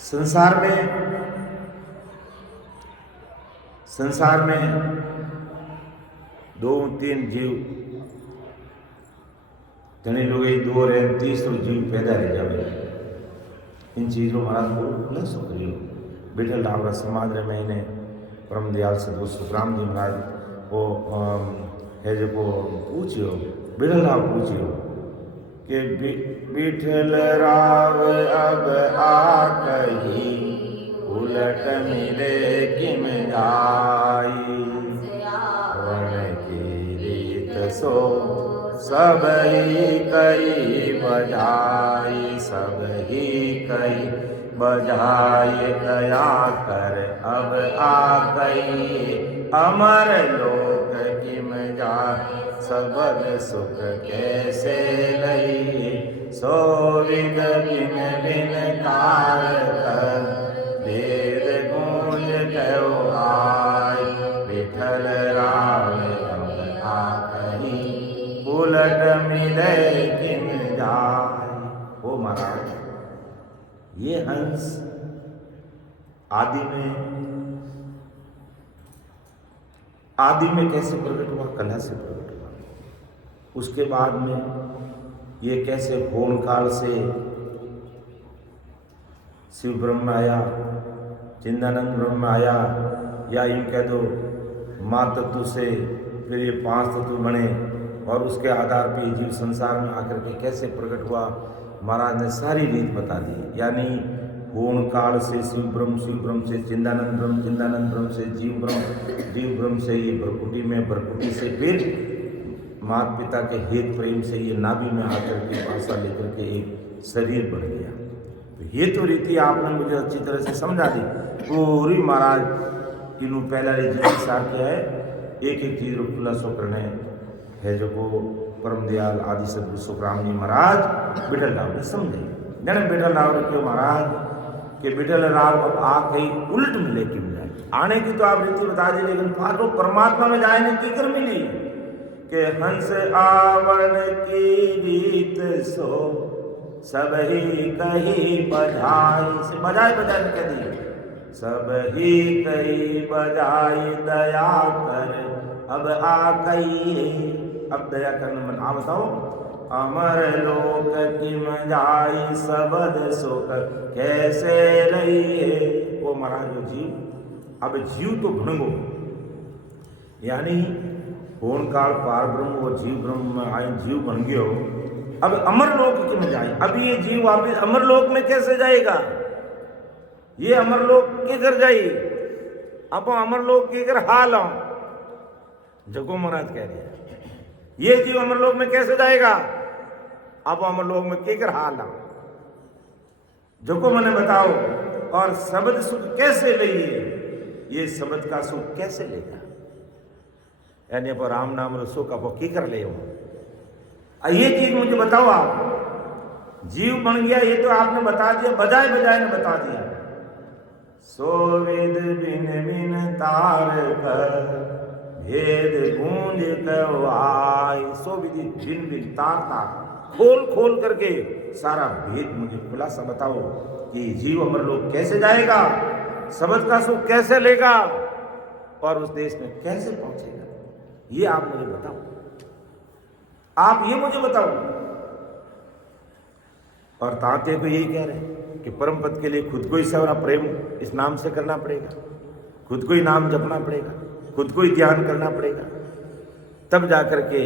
संसार में 2-3 जीव घणी लोग 2 रहे 30 जीव पैदा रह जावे। इन चीज़ों महाराज को खुलासो करियो। बेठल आवरा समाज रे में इन्हें परम दयाल सदगुरु सुखराम जी महाराज वो है जो पूछियो, बेठल राव पूछियो कि बिठल राव अब आ कही उलट मिले किम जाई, वन की रीत सो सब ही कई बजाई, सब ही कई बजाई दया कर अब आ गई अमर लोक किम जाय, सबद सुख कैसे लई, so with bin bin car कर वेद गूंज कहो आय, विठल राम अब आ कही उलट मिले किम जाय। ओ महाराज, ये हंस आदि में कैसे प्रकट हुआ? कला से प्रकट हुआ। उसके बाद में ये कैसे होम काल से शिव ब्रह्म आया, चिंदानंद ब्रह्म आया, या यूं कह दो माँ तत्व से फिर ये 5 तत्व बने और उसके आधार पर जीव संसार में आकर के कैसे प्रकट हुआ, महाराज ने सारी रीत बता दी। यानी पूर्ण काल से शिव ब्रह्म से चिंदानंद ब्रह्म से जीव ब्रह्म से ये भ्रकुटी में, भ्रकुटी से फिर माता पिता के हित प्रेम से ये नाभि में आकर के भाषा लेकर के एक शरीर बन गया। तो ये तो रीति आपने मुझे अच्छी तरह से समझा दी पूरी। महाराज इन्हों पहला जिस सार किया है, एक एक चीज खुलासो करने है जो को परम दयाल आदि सदगुरु सुखराम जी महाराज बिठल राव ने समझे। जने बिठल राव ने क्यों महाराज कि बिठल राव अब आ कहीं उल्ट मिले क्यों जाए, आने की तो आप रीति बता दी, लेकिन फाटो परमात्मा में जाए ने की कर मिली कि हंस आवण की रीत सो सब ही कही बजाई, से बजाय बजाय कह दी, सब ही कही बजाई दया कर अब आ गई। अब दया करने मन आ बताओ, अमर लोक किम जाई सबद सुख कैसे रही। वो महाराज जो जीव, अब जीव तो भणगो, यानी पूर्ण काल पार ब्रह्म वो जीव ब्रह्म में आए, जीव बन गयो। अब अमर लोक किम जाए, अब ये जीव वापिस अमर लोक में कैसे जाएगा? ये अमर लोक के घर जाई, अब अमर लोक के घर हाल आओ। जगो महाराज कह रहे हैं ये जीव अमरलोक में कैसे जाएगा? अब अमरलोक में केकर हाल आओ, जगो मने बताओ। और शब्द सुख कैसे लिए, ये शब्द का सुख कैसे लेगा? यानी अब राम नाम रो सुख अब की कर ले, ये चीज मुझे बताओ। आप जीव बन गया ये तो आपने बता दिया, बजाय बजाय ने बता दिया। सो वेद बिन बिन तार कर भेद गूंज कवाई, सो विधि बिन बिन तार खोल खोल करके सारा भेद मुझे खुलासा बताओ कि जीव अमरलोक कैसे जाएगा, शब्द का सुख कैसे लेगा और उस देश में कैसे पहुंचेगा, ये आप मुझे बताओ। आप ये मुझे बताओ। और ताते को यही कह रहे हैं कि परम पद के लिए खुद को ही सवरा प्रेम इस नाम से करना पड़ेगा, खुद को ही नाम जपना पड़ेगा, खुद को ही ध्यान करना पड़ेगा, तब जाकर के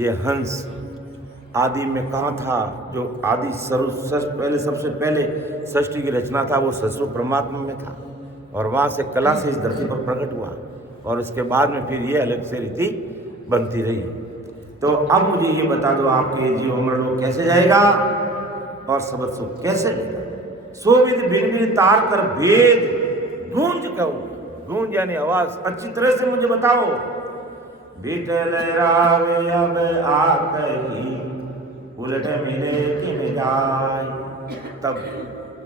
ये हंस आदि में कहाँ था, जो आदि पहले सबसे पहले सृष्टि की रचना था वो ससुर परमात्मा में था, और वहाँ से कला से इस धरती पर प्रकट हुआ, और उसके बाद में फिर ये अलग से रीति बनती रही। तो अब मुझे ये बता दो, आपके जीव अमरलोक कैसे जाएगा और सबद सुख कैसे लेगा? सो विधि भिन्न भिन्न तार कर भेद गूंज कहो, गूंज यानी आवाज, अच्छी तरह से मुझे बताओ। बिटल राव अब आ कही उलट मिले कि जाय। तब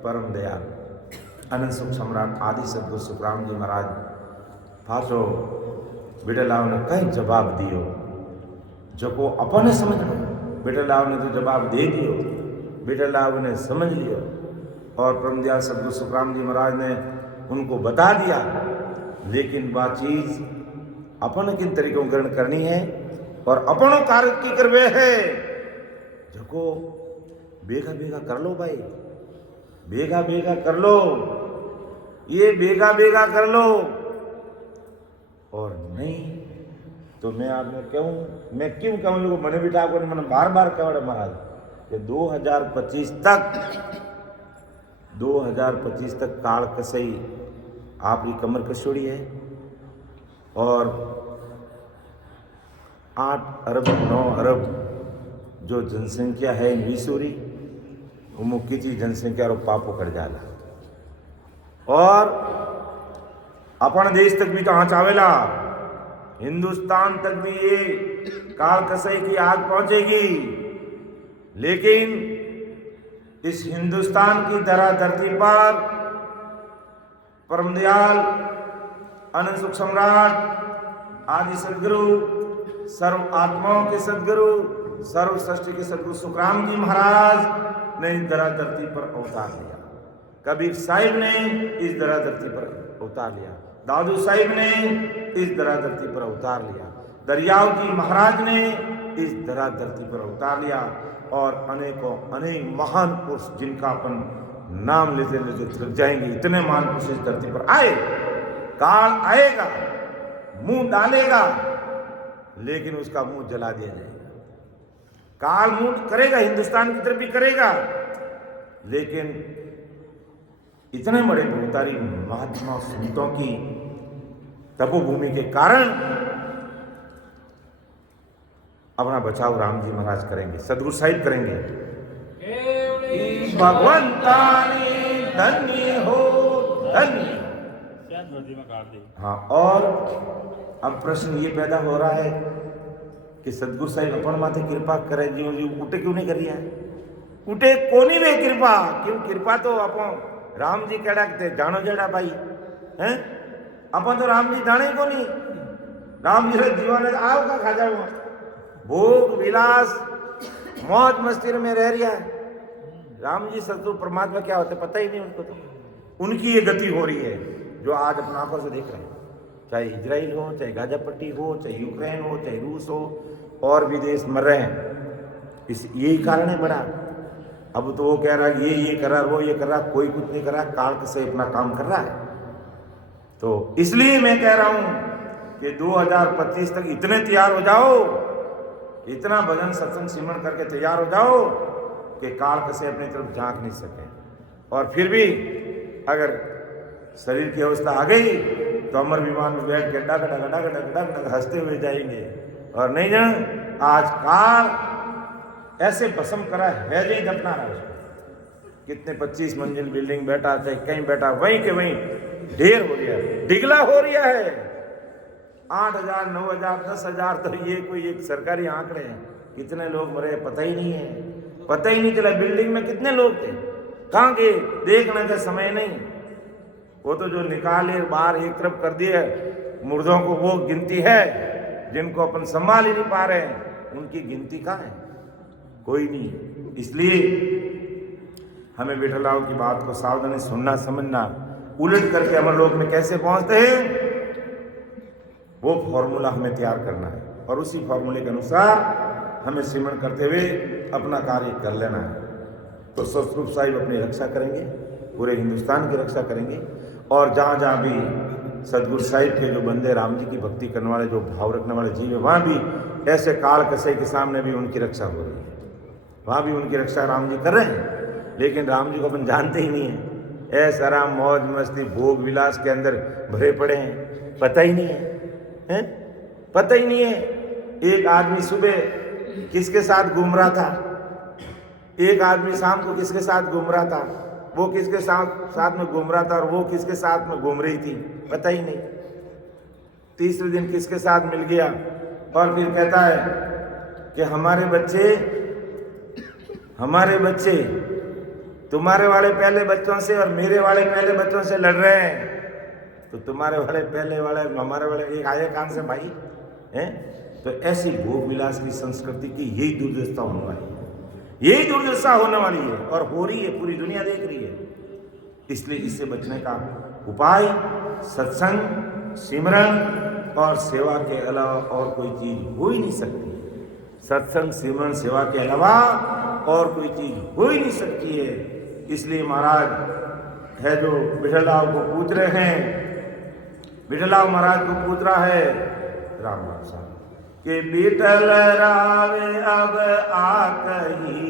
परम दयाल अनंत सुख सम्राट आदि सदगुरु सुखराम जी महाराज फासो बिटलाव ने कई जवाब दियो, जो को अपने समझ लो। बिटलाव ने तो जवाब दे दियो, बिटलाव ने समझ लियो, और परम दयाल सदगुरु सुखराम जी महाराज ने उनको बता दिया। लेकिन वह चीज अपन किन तरीकों ग्रहण करनी है और अपनों कार्य की करवे है, जको बेगा बेगा कर लो भाई, बेगा बेगा कर लो, ये बेगा बेगा कर लो। और नहीं तो मैं आपने कहूँ, मैं क्यों कहूँ लोगों मने भी ठाकुर ने मैंने बार बार कहा महाराज कि 2025 तक काल कसई आपकी कमर कशोड़ी है और 8 अरब 9 अरब जो जनसंख्या है विसूरी वो मुख्य चीज जनसंख्या रो पापो कर जाला और अपन देश तक भी तो आँच आवेला, हिंदुस्तान तक भी ये काल कसई की आग पहुंचेगी। लेकिन इस हिंदुस्तान की धरा धरती पर परमदयाल अनंत सुख सम्राट आदि सदगुरु सर्व आत्माओं के सदगुरु सर्व सृष्टि के सदगुरु सुखराम जी महाराज ने इस धरा धरती पर अवतार लिया, कबीर साहिब ने इस धरा धरती पर अवतार लिया, दादू साहिब ने इस धरा धरती पर अवतार लिया, दरियाव जी महाराज ने इस धरा धरती पर अवतार लिया और अनेकों अनेक महान पुरुष जिनका अपन नाम लेते लेते थक जाएंगे, इतने महान पुरुष इस धरती पर आए। काल आएगा, मुंह डालेगा, लेकिन उसका मुंह जला दिया जाएगा। काल मुंह करेगा, हिंदुस्तान की तरफ भी करेगा, लेकिन इतने बड़े भूतारी महात्मा संतों की तपोभूमि के कारण अपना बचाव राम जी महाराज करेंगे, सदगुरु साहिब करेंगे। भगवंतानी धन्य हो धन्य। हाँ, और अब प्रश्न ये पैदा हो रहा है कि सदगुरु साहिब अपन माथे कृपा करे, जीव जीव उठे क्यों नहीं करी है? उठे कोनी वे कृपा, क्यों कृपा तो अपन राम जी कड़ा जानो जड़ा भाई हैं, अपन तो राम जी जाने को नहीं। राम जी जीवन आओ का खा जाऊंगा, भोग विलास मौज मस्ती में रह रहा है। राम जी सतगुरु परमात्मा क्या होते पता ही नहीं उनको, तो उनकी ये गति हो रही है जो आज अपना आंखों से देख रहे हैं, चाहे इजराइल हो, चाहे गाजापट्टी हो, चाहे यूक्रेन हो, चाहे रूस हो, और भी देश मर रहे हैं। इस यही कारण है बड़ा। अब तो वो कह रहा है ये कर रहा, वो ये कर रहा, कोई कुछ नहीं कर रहा, काल से अपना काम कर रहा है। तो इसलिए मैं कह रहा हूं कि 2025 तक इतने तैयार हो जाओ, इतना भजन सत्संग सिमरण करके तैयार हो जाओ कि काल से अपनी तरफ झांक नहीं सके। और फिर भी अगर शरीर की अवस्था आ गई तो अमर विमान में बैठ के डग डग डग डग डग डग हंसते हुए जाएंगे। और नहीं जान आज काल ऐसे भस्म करा है नहीं दफना रहा उसको, कितने 25 मंजिल बिल्डिंग बैठा, चाहे कहीं बैठा, वहीं के वहीं ढेर हो रहा है, डिगला हो रहा है। 8,000 9,000 10,000 तो ये कोई एक सरकारी आंकड़े हैं, कितने लोग मरे पता ही नहीं है, पता ही नहीं चला। बिल्डिंग में कितने लोग थे, कहाँ गए, देखने का समय नहीं। वो तो जो निकाले बाहर एक तरफ कर दिए मुर्दों को, वो गिनती है। जिनको अपन संभाल ही नहीं पा रहे हैं उनकी गिनती कहाँ है, कोई नहीं। इसलिए हमें विठलाओं की बात को सावधानी सुनना समझना, उलट करके अमर लोक में कैसे पहुंचते हैं वो फॉर्मूला हमें तैयार करना है, और उसी फॉर्मूले के अनुसार हमें सिमरण करते हुए अपना कार्य कर लेना है। तो सतगुरु साहिब अपनी रक्षा करेंगे, पूरे हिंदुस्तान की रक्षा करेंगे। और जहाँ जहाँ भी सतगुरु साहिब के जो बंदे राम जी की भक्ति करने वाले, जो भाव रखने वाले जीव है, वहाँ भी ऐसे काल कसई के सामने भी उनकी रक्षा हो रही है, वहाँ भी उनकी रक्षा राम जी कर रहे हैं। लेकिन राम जी को अपन जानते ही नहीं है, ऐसा राम मौज मस्ती भोग विलास के अंदर भरे पड़े हैं, पता ही नहीं है, पता ही नहीं है। एक आदमी सुबह किसके साथ घूम रहा था, एक आदमी शाम को किसके साथ घूम रहा था, वो किसके साथ में घूम रहा था, और वो किसके साथ में घूम रही थी, पता ही नहीं। तीसरे दिन किसके साथ मिल गया, और फिर कहता है कि हमारे बच्चे तुम्हारे वाले पहले बच्चों से और मेरे वाले पहले बच्चों से लड़ रहे हैं, तो तुम्हारे वाले पहले वाले हमारे वाले एक आए कहां से भाई हैं। तो ऐसी भोग विलास की संस्कृति की यही दुर्दशा होने वाली है, यही दुर्दशा होने वाली है, और हो रही है, पूरी दुनिया देख रही है। इसलिए इससे बचने का उपाय सत्संग सिमरन और सेवा के अलावा और कोई चीज हो ही नहीं सकती। सत्संग सिमरन सेवा के अलावा और कोई चीज हो ही नहीं सकती है। इसलिए महाराज है जो विठलराव को पूछ रहे हैं, विठलराव महाराज को पूछ रहा है राम साहब कि विठल रावे अब आ कही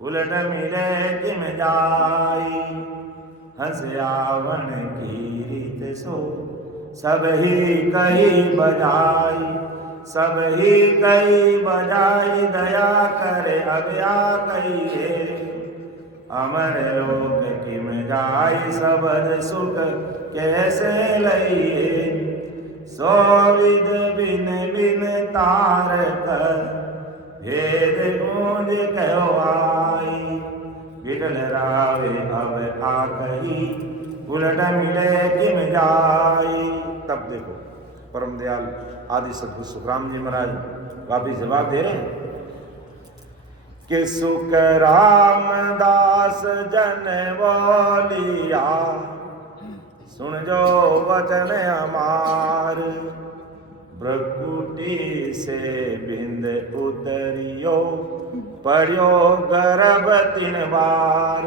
उलट मिले किम जाई, हंस आवन की रीत सो सब ही कही बजाई, सब ही कही बजाई दया करे अब आ कहिए, अमर लोक किम जाई सबद सुख कैसे लइए, सो विद बिन बिन तारक भेद गूंज कहो आई, विठल रावे अब आ कही उलट मिले किम जाई। तब देखो परम दयाल आदि सतगुरु सुखराम जी महाराज वापिस जवाब दे रहे हैं कि सुख रामदास जन बोलिया, सुन जो वचन हमार, भ्रकुटी से बिंद उतरियो पढ़ियो गर्भ 3 बार,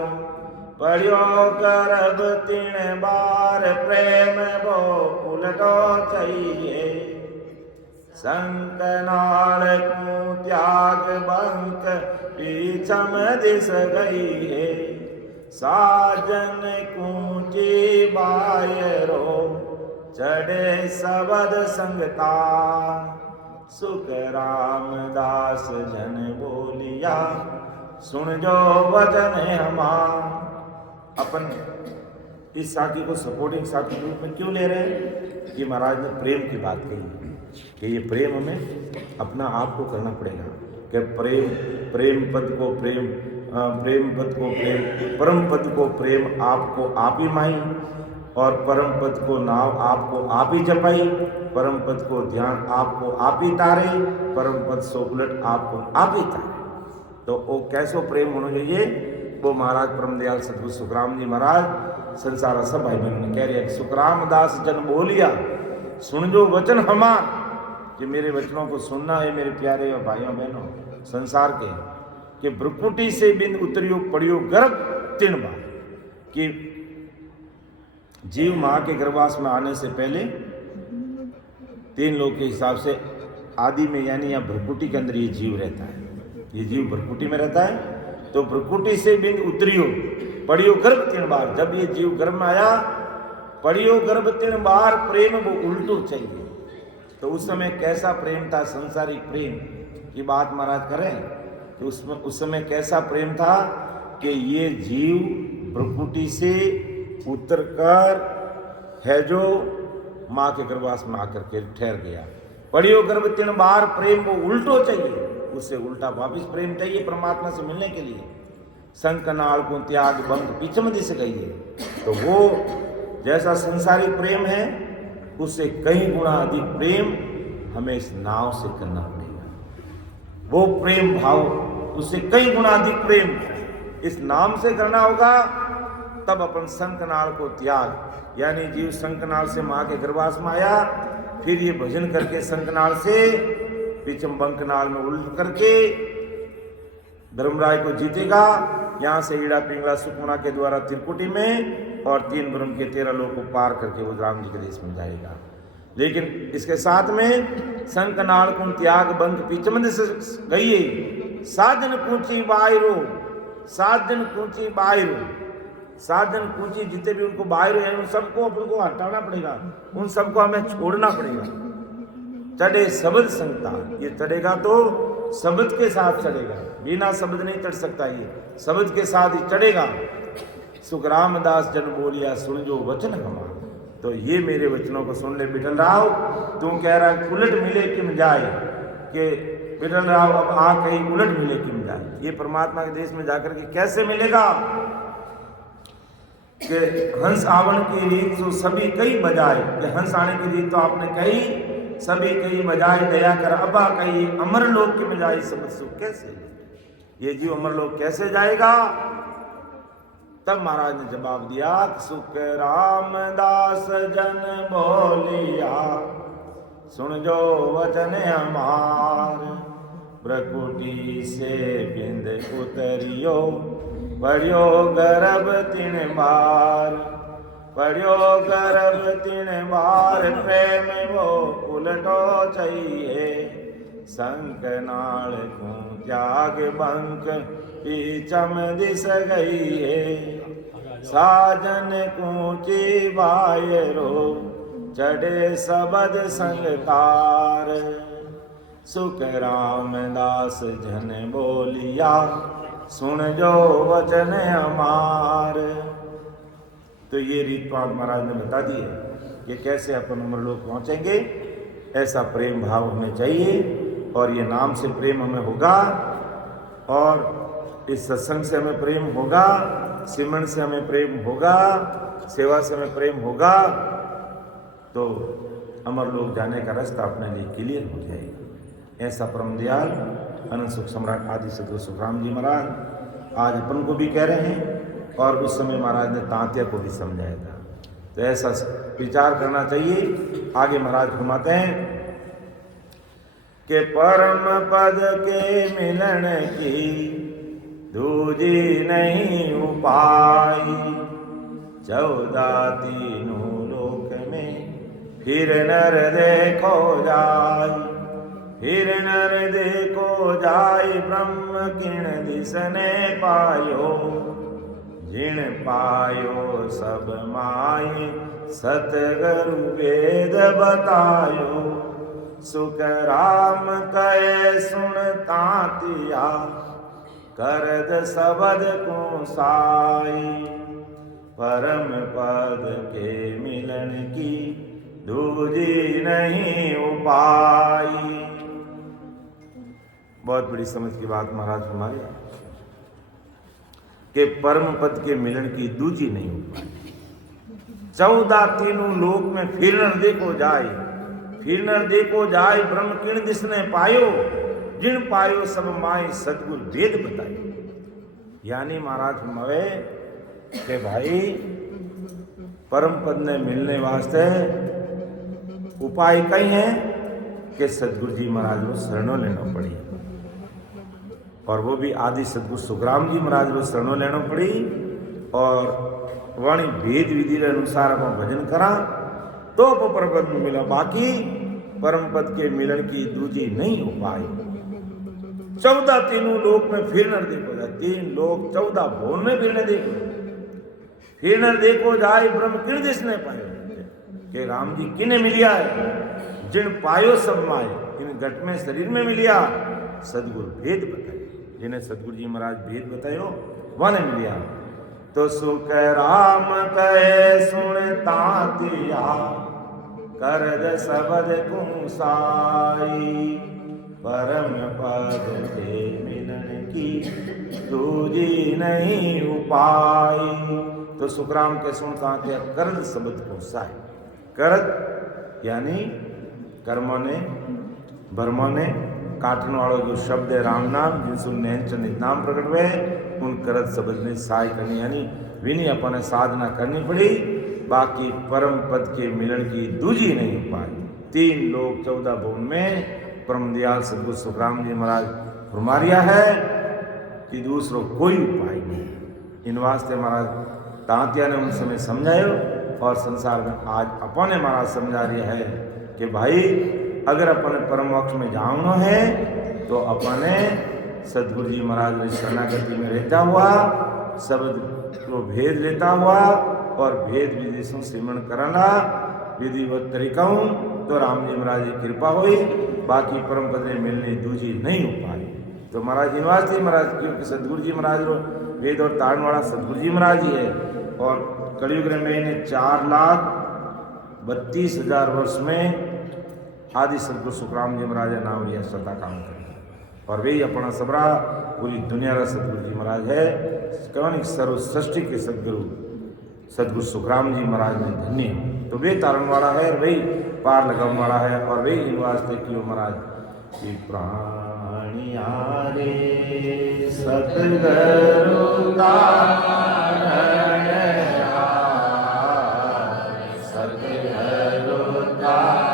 पढ़ियो गर्भ 3 बार, प्रेम वो उलटो चाहिए, संकनाल को त्याग बंक पीछम दिस गई है, साजन कूची बायरो चढ़े सबद संगता, सुख रामदास जन बोलिया, सुन जो वचन हमार। अपन इस साथी को सपोर्टिंग साथी के रूप में क्यों ले रहे हैं? कि महाराज ने प्रेम की बात कही कि ये प्रेम हमें अपना आप को करना पड़ेगा, कि प्रेम पद को प्रेम, प्रेम पद को प्रेम, परम पद को प्रेम आपको आप ही माई, और परम पद को नाव आपको आप ही जपाई, परम पद को ध्यान आपको आप ही तारे, परम पद सो उलट आपको आप ही तारे। तो वो कैसो प्रेम होना चाहिए, वो महाराज परम दयाल सतगुरु सुखराम जी महाराज संसार सब भाई बहन कह रहे हैं, सुखराम दास जन बोलिया, सुन जो वचन हमार, कि मेरे वचनों को सुनना है मेरे प्यारे और भाइयों बहनों संसार के, कि भ्रकुटी से बिंद उतरियो पड़ियो गर्भ 3 बार, कि जीव माँ के गर्भवास में आने से पहले 3 लोग के हिसाब से आदि में यानी या भ्रकुटी के अंदर ये जीव रहता है, ये जीव भ्रकुटी में रहता है। तो भ्रकुटी से बिंद उतरियो पड़ियो गर्भ 3 बार, जब ये जीव गर्भ में आया पड़ियो गर्भ 3 बार, प्रेम वो उल्टो चाहिए। तो उस समय कैसा प्रेम था, संसारिक प्रेम की बात महाराज करें कि उसमें उस समय कैसा प्रेम था कि ये जीव भ्रकुटी से उतरकर है जो माँ के गर्भवास में आकर के ठहर गया, पड़ियो गर्भ 3 बार, प्रेम वो उल्टो चाहिए, उससे उल्टा वापिस प्रेम चाहिए परमात्मा से मिलने के लिए। संकनाल को त्याग बंक पीछम दिस गई है, तो वो जैसा संसारिक प्रेम है उससे कई गुना अधिक प्रेम हमें इस नाव से करना पड़ेगा। वो प्रेम भाव उससे कई गुना अधिक प्रेम इस नाम से करना होगा, तब अपन संकनाल को त्याग, यानी जीव संकनाल से माँ के गर्भवास में आया, फिर ये भजन करके संकनाल से पीछम बंकनाल में उल्ट करके धर्मराय को जीतेगा, यहाँ से ईड़ा पिंगला सुकुना के द्वारा त्रिकुटी में, और 3 ब्रह्म के 13 लोग को पार करके वो राम जी के देश में जाएगा। लेकिन इसके साथ में संकनाल को त्याग बंक पीछम से गई, साधन कूची बायरो, साधन कूची बायरो, साधन कूची जितने भी उनको बाहर है उन सबको अपन को हटाना पड़ेगा, उन सबको हमें छोड़ना पड़ेगा। चढ़े शब्द संगता, ये चढ़ेगा तो शब्द के साथ चढ़ेगा, बिना शब्द नहीं चढ़ सकता, ये शब्द के साथ ही चढ़ेगा। सुख रामदास जन बोलिया, सुन जो वचन हमारा। तो ये मेरे वचनों को सुन ले बिठल राव, तू कह रहा है उलट मिले किम जाए, कि बिठल राव अब आ कहीं उलट मिले किम जाए, ये परमात्मा के देश में जाकर के कैसे मिलेगा? कि हंस आवन की रीत तो सभी कई बजाए, कि हंस आने की रीत तो आपने कही, सभी कई बजाए, दया कर अबा कही, अमर लोक की बजाई समझ सुख कैसे, ये जीव अमर लोक कैसे जाएगा? तब महाराज ने जवाब दिया, सुख रामदास जन बोलिया, सुन जो वचन हमार, प्रकुटी से बिंद उतरियो, पढ़ियो गर्भ तीन बार, पढ़ियो गर्भ तीन बार, प्रेम वो उलटो चाहिए, संक नाल को त्याग बंक पीचम दिस गई है, साजन कूची बायरो चढ़े सबद संगकार, सुख रामदास जन बोलिया, सुन जो वचन हमार। तो ये रीतवाद महाराज ने बता दी है कि कैसे अपन अमरलोक पहुंचेंगे। ऐसा प्रेम भाव हमें चाहिए और ये नाम से प्रेम हमें होगा और इस सत्संग से हमें प्रेम होगा, सिमरन से हमें प्रेम होगा, सेवा से हमें प्रेम होगा, तो अमरलोक जाने का रास्ता अपने लिए क्लियर हो जाएगा। ऐसा परम दयाल अनंत सुख सम्राट आदि सदगुरु सुखराम जी महाराज आज अपन को भी कह रहे हैं और उस समय महाराज ने तांतिया को भी समझाया था। तो ऐसा विचार करना चाहिए। आगे महाराज फरमाते हैं कि परम पद के मिलन की दूजी नहीं उपाई, 14 तीनों लोक में फिर नर देखो जाय, फिर नर देखो जाय, ब्रह्म किण दिसने पायो, जिण पायो सब माई, सतगुरु वेद बतायो, सुख राम कहे सुन तातिया, करद सबद को साई, परम पद के मिलन की दूजी नहीं उपाई। बहुत बड़ी समझ की बात महाराज हमारे कि परम पद के मिलन की दूजी नहीं उपाय, 14 तीनों लोक में फिर न देखो जाय, फिर न देखो जाय, ब्रह्म किण दिसने पायो, जिन पायो सब माई, सतगुरु वेद बतायो। यानी महाराज फरमावे कि भाई परम पद ने मिलने वास्ते उपाय कई है कि सतगुरु जी महाराज को शरणों लेना पड़ी, और वो भी आदि सतगुरु सुखराम जी महाराज को शरणों लेना पड़ी, और वाणी भेद विधि के अनुसार अपन भजन करा तो परम पद में मिला। बाकी परम पद के मिलन की दूजी नहीं हो पाई। 14 तीनों लोक में फिर न देखो जाए, 3 लोक 14 भुवन में फिर न देखो, फिर न देखो जाए, ब्रह्म किण दिसने पायो, कि राम जी किने मिलिया है, जिन पायो सब माए, इन घट में शरीर में मिलिया, सदगुरु भेद बताए, जिन्हें सदगुरु जी महाराज भेद बतायो वन मिलिया। तो सुख राम कहे सुन तातिया, करद सबद कुसाई, परम पद के मिलन की दूजी नहीं उपाई। तो सुखराम के सुन तातिया, करद सबद कुसाई, करद यानी कर्मों ने भरमों ने काटने वालों जो शब्द है राम नाम, जिनसे नैन चंद नाम प्रकट हुए, उन करत शब्द ने सहाय करनी, यानी विनी अपन साधना करनी पड़ी। बाकी परम पद के मिलन की दूजी नहीं पाई। 3 लोक 14 भुवन में परम दयाल सदगुरु सुखराम जी महाराज फरमारिया है कि दूसरों कोई उपाय नहीं। इन वास्ते महाराज तांतिया ने उन समय समझायो, और संसार में आज अपने महाराज समझा रहा है कि भाई अगर अपने परम मोक्ष में जाना है तो अपने सदगुरु जी महाराज ने शरणागति में रहता हुआ, शब्द को भेद लेता हुआ और भेद विधि से सिमरण करना विधिवत तरीका तो राम जी महाराज की कृपा हुई। बाकी परम पद में मिलने दूजी नहीं हो पाई। तो महाराज निवासी महाराज, क्योंकि सदगुरु जी महाराज रो वेद और तारण वाला सदगुरु जी महाराज ही है, और कलयुग में 4,32,000 वर्ष में आदि सदगुरु सुखराम जी महाराज नाम लिया सदा काम कर, और वही अपना सबरा पूरी दुनिया का सदगुरु जी महाराज है। कौन सर्व सृष्टि के सदगुरु सुखराम जी महाराज ने धन्य, तो वे तारण वाला है, वही पार लगाने वाला है, और वही इन वास्ते कियो महाराज कि प्राणिया रे सतगुरु तारण, सतगुरु तारण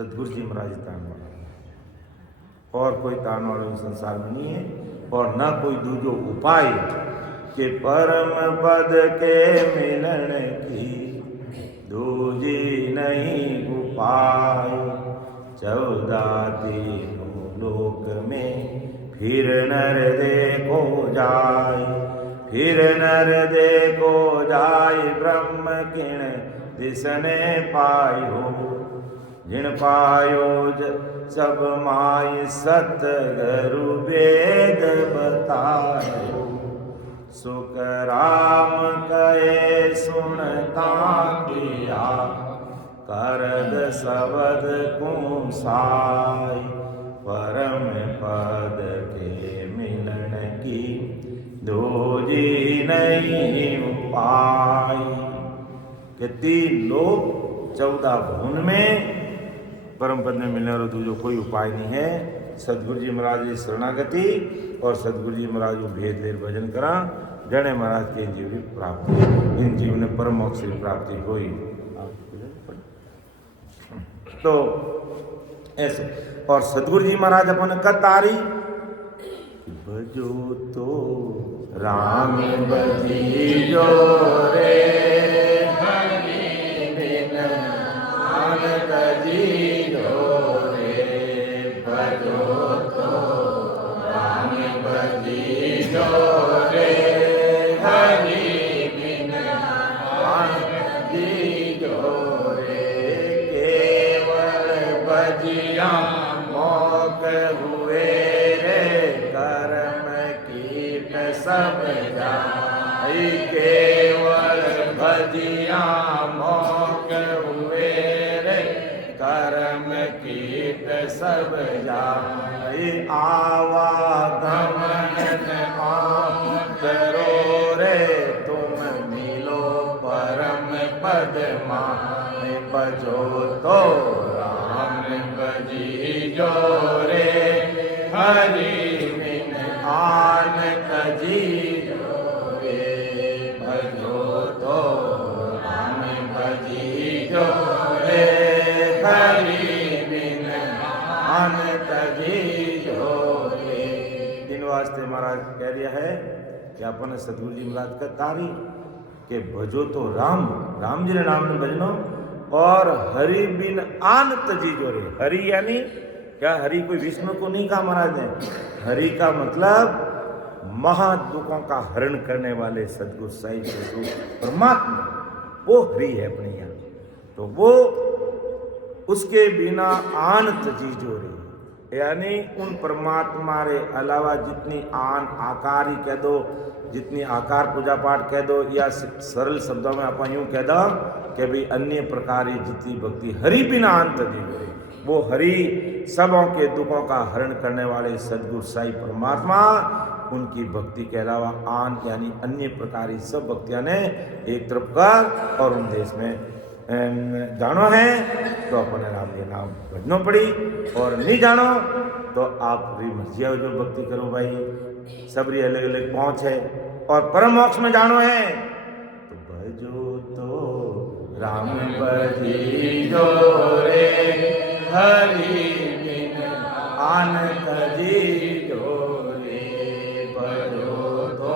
सदगुरु जी महाराज तान वाला, और कोई तान वाला संसार में नहीं है, और न कोई दूजो उपाय के परम पद के मिलन की दूजी नहीं उपाय। 14 तीनों लोक में फिर नर देखो जाय, फिर नर देखो जाय ब्रह्म किण दिसने पायो। जिन पायो सब माय सतगुरु वेद बतायो। सुख राम कहे सुनता किया, करद सबद कुसाय। परम पद के मिलन की दूजी नहीं उपाय। कि 3 लोक 14 भुवन में परम पद में मिलने वाला दूजो कोई उपाय नहीं है। सदगुरु जी महाराज की शरणागति और सदगुरु जी महाराज को भेद लेर भजन करा, जने महाराज के जीव की प्राप्ति, इन जीव ने परम मोक्ष की प्राप्ति हुई। तो ऐसे, और सदगुरु जी महाराज अपन कतारी बजो तो राम बजीजो रे, हरि बिन आन तजीजो रे। बजो तो राम बजीजो रे, हरि बिन आन तजीजो रे। केवल बजिया मोक हुए रे, कर्म कीट सब जाई। केवल भजिया मोक हुए रे, कर्म कीट सब जाई। आवागमन करो रे, तुम मिलो परम पद माय। बजो तो राम बजीजो रे, हरि बिन आन तजीजो रे। बजो तो राम बजीजो रे, हरि बिन आन तजीजो रे। इन वास्ते महाराज कह दिया है कि अपन सदगुरु जी महाराज का तारी के भजो तो राम, राम जी ने नाम ने भजनो, और हरि बिन आन तजीजो रे। हरि यानी क्या? हरि कोई विष्णु को नहीं कहा महाराज ने। हरि का मतलब महादुखों का हरण करने वाले सदगुरु साईं सदगुरु परमात्मा, वो हरि है अपने यहाँ। तो वो उसके बिना आन तजीजो रे, यानी उन परमात्मा रे अलावा जितनी आन आकार ही कह दो, जितनी आकार पूजा पाठ कह दो, या सरल शब्दों में अपन यूं कह दो कि भाई अन्य प्रकार जितनी भक्ति हरि बिना आन तजीजो रे। वो हरि सबों के दुखों का हरण करने वाले सदगुरु साईं परमात्मा, उनकी भक्ति के अलावा आन यानी अन्य प्रकार सब भक्तियां ने एक तरफ कर और उन देश में जानो है तो अपने नाम के नाम भजनो पड़ी, और नहीं जानो तो आप मर्जी जो भक्ति करो भाई। सबरी अलग अलग पहुंच है, और परम मोक्ष में जानो है तो भजो तो राम बजीजो रे, हरि बिन आन तजीजो रे। भजो तो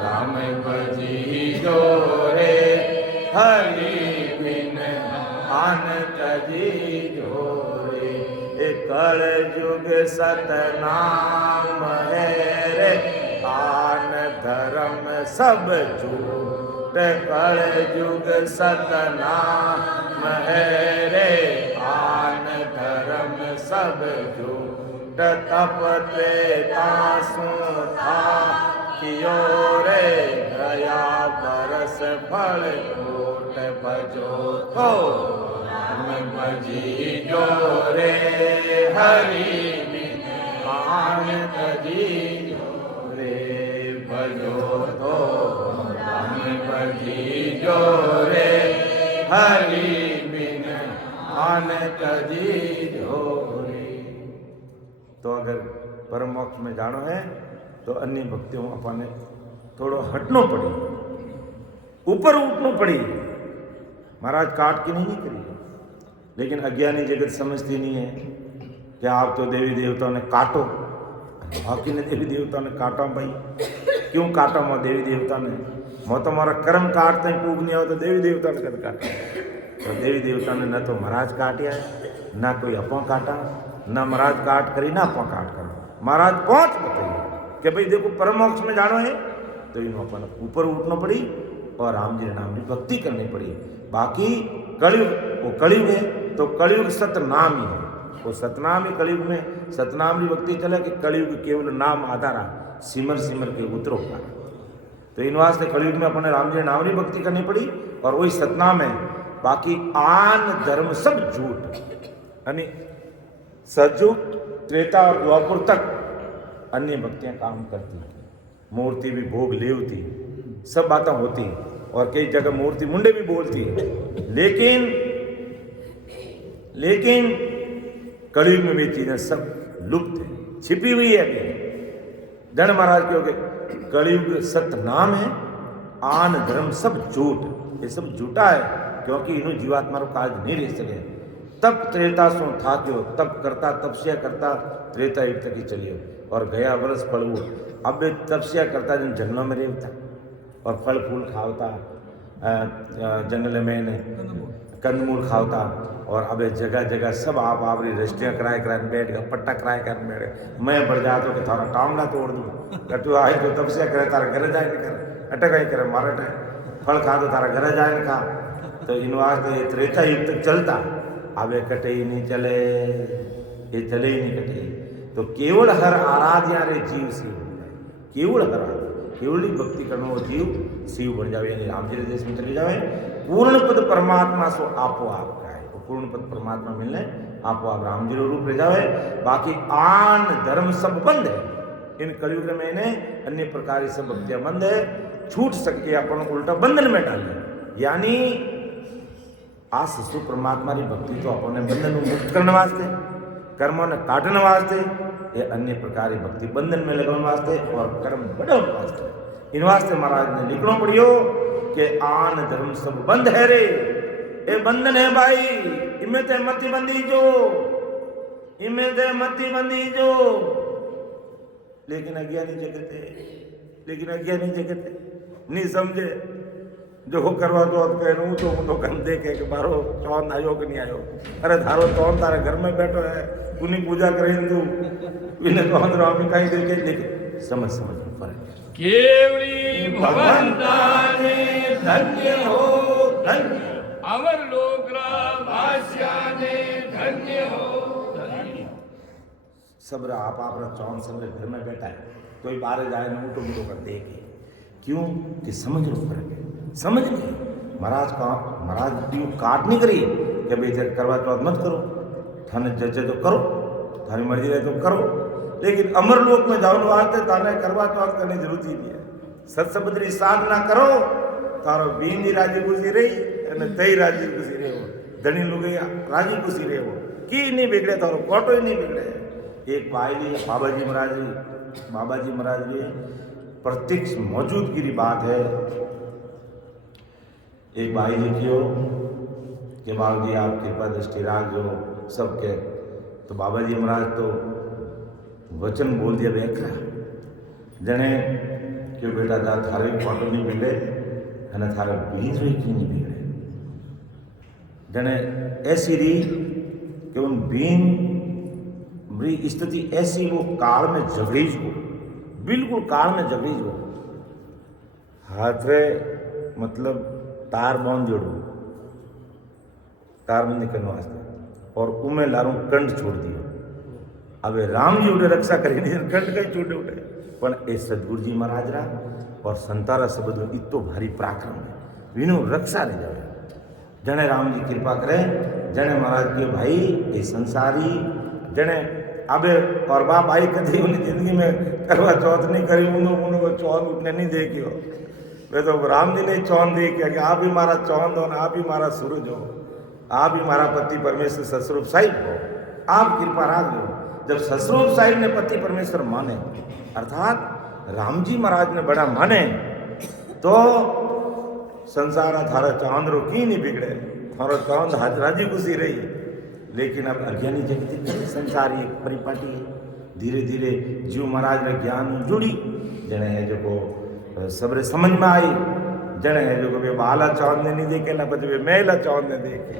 राम बजीजो रे, हरि बिन आन तजीजो रे। कल युग सतनाम है रे, आन धर्म सब झूठ। कल युग सतनाम है रे, आन धर्म सब झूठ। तप त्रेता था कियो रे, गया बरस फल कोट। भजो तो राम बजीजो रे, हरि बिन आन तजीजो रे। भजो तो राम बजीजो रे, हरि बिन आन तजीजो रे। तो अगर परम मोक्ष में जानो है तो अन्य भक्तियों अपने थोड़ो हटनो पड़ी, ऊपर उठनो पड़ी। महाराज काट की नहीं करी, लेकिन अज्ञानी जगत समझती नहीं है कि आप तो देवी देवताओं ने काटो, बाकी ने देवी देवताओं ने काटो भाई, क्यों काटो मैं देवी देवता ने, मैं तो मारा कर्म काटते ही पूग नहीं हो तो देवी देवता ने कद काटा। तो देवी देवता ने न तो महाराज काटिया है, ना कोई अपा काटा, ना महाराज काट करी ना अपा काट करो। महाराज पहुंच बताइए कि भाई देखो परम मोक्ष में जानो है तो इन अपन ऊपर उठना पड़ी और राम जी नाम की भक्ति करनी पड़ी। बाकी कलयुग, वो कलयुग है तो कलयुग सतनाम ही है, वो सतनाम ही कलयुग में सतनाम की भक्ति चले कि कलयुग केवल नाम आधारा सिमर सिमर के उतरो पार। तो इन वास्ते कलयुग में अपने राम जी नाम की भक्ति करनी पड़ी और वही सतनाम है। बाकी आन धर्म सब झूठ, यानी सतयुग त्रेता और द्वापर तक अन्य भक्तियां काम करती, मूर्ति भी भोग लेवती, सब बातें होती और कई जगह मूर्ति मुंडे भी बोलती है, लेकिन कलयुग में भी चीजें सब लुप्त है, छिपी हुई है अभी। जन महाराज क्योंकि कलयुग सत्य नाम है, आन धर्म सब झूठ, ये सब झूठा है क्योंकि इन्हों जीवात्मा को काज नहीं रह सके। तब त्रेता सो था क्यों, तब करता तपस्या करता त्रेता युग तक ही चलियो और गया वर्ष फल। अब तपस्या करता जिन जंगलों में रहता और फल फूल खावता, जंगल में कंदमूल खावता और अब जगह जगह सब आप आपरी रजिस्ट्रियाँ कराए बैठ गए, पट्टा कराए कर बैठ गए। मैं बढ़ जाता हूँ कि थारा टांगना तोड़ दूँ, तू आए तो तपस्या करे तारा घर जाए न करे, अटक ही करे मारा टाइम फल खा तो तारा घर जाए न खा। तो इन वास्ते ये त्रेता युग तक चलता, अब ये कटे ही नहीं चले, ये चले ही नहीं कटे। तो केवल हर आराध्या रे जीव शिव बन जाए, केवल हर केवल ही भक्ति करना वो जीव शिव बन जावे, यानी राम जी के देश में चले जावे। पूर्ण पद परमात्मा सो आपो आप का है, पूर्ण पद परमात्मा मिलने आपो आप राम जी रूप रह जावे। बाकी आन धर्म सब बंद है, इन कलयुग में इन्हें अन्य प्रकार सब भक्तियां बंद है, छूट सके अपन उल्टा बंधन में डाले। यानी आ शिशु परमात्मा की भक्ति तो अपने बंधन में मुक्त करने वास्ते, कर्मों ने काटने वास्ते, ये अन्य प्रकार की भक्ति बंधन में लगने वास्ते और कर्म बढ़ाने वास्ते। इन वास्ते महाराज ने लिखना पड़ियो कि आन धर्म सब बंद है रे, ये बंधन है भाई, इमें ते मती बंदी जो, इमें ते मती बंदी जो। लेकिन अज्ञानी जगत है, लेकिन अज्ञानी जगत है नहीं समझे, जो करवा तो कहूँ तो वो तो गम देखे कि मारो चौन आयो कि नहीं आयो। अरे धारो चौन तारे घर में बैठो है, उन्हीं पूजा करें तू इन्हें तो हम रामी कहीं देखे, लेकिन समझ पर केवड़ी भगवंताने धन्य हो धन्य, अमर लोकरा भाष्याने धन्य हो। सब आप चौन सब घर में बैठा है, कोई बाहर जाए न उठो मुठो कर देखे, क्यों कि समझ लो फर्क है, समझ नहीं। महाराज का महाराज क्यों काट नहीं करी कि भाई जब करवा चौथ मत करो, थाने जजे तो करो, थारी मर्जी रहे तो करो, लेकिन अमर लोक में जाओ वास्ते ताने करवा चौथ करने की जरूरत ही नहीं है। सत्सबद्री साधना करो, तारो बीन ही राजी खुशी रही, तई राजी खुशी रहे हो, धनी लोग राजी खुशी रहे हो, की नहीं बिगड़े, तारो कोटो ही नहीं बिगड़े। एक पायली बाबाजी महाराज जी प्रत्यक्ष मौजूदगी की बात है। एक भाई लिखियो कि बाबू जी आप कृपा दृष्टि राख जो सबके, तो बाबा जी महाराज तो वचन बोल दिया बेखरा जने क्यों बेटा जा थारे फोटो नहीं बिगड़े है ना, थारे बीज हुई की नहीं बिगड़े, जने ऐसी रही कि उन बीन मेरी स्थिति ऐसी वो काल में झगड़ीज हो, बिल्कुल काल में झगड़ीज हो, हाथ रे मतलब तार बांध जोड़ू, तार बंदी करने वास्ते, और उमें लारू कंठ छोड़ दियो। अब राम जी उठे रक्षा करे नहीं, कंठ कहीं छूटे उठे, पर ए सदगुरु जी महाराज रा और संतारा शब्द इतो भारी पराक्रम है, विनो रक्षा ले जाए। जने राम जी कृपा करे, जने महाराज के भाई ये संसारी जने अब और बाप आई कभी उन्हें जिंदगी में करवा चौथ नहीं करी, उनको चौथ उठने नहीं देखियो। वे तो राम जी ने चौन दी कि आप ही मारा चौंद हो, आप ही मारा सूरज हो, आप ही मारा पति परमेश्वर ससुरूप साहिब हो, आप कृपा राख लो। जब ससुरूप साहिब ने पति परमेश्वर माने, अर्थात राम जी महाराज ने बड़ा माने, तो संसार थारा चांद रो की नहीं बिगड़े, थारो चांद राजी खुशी रही। लेकिन अब अज्ञानी जगत संसार एक परिपाटी है। धीरे धीरे जीव महाराज ने ज्ञान जुड़ी जने है जो सबरे समझ में आई जने है जो वे बाला चांद ने नहीं देखे ना बच वे मेला चांद ने देखे,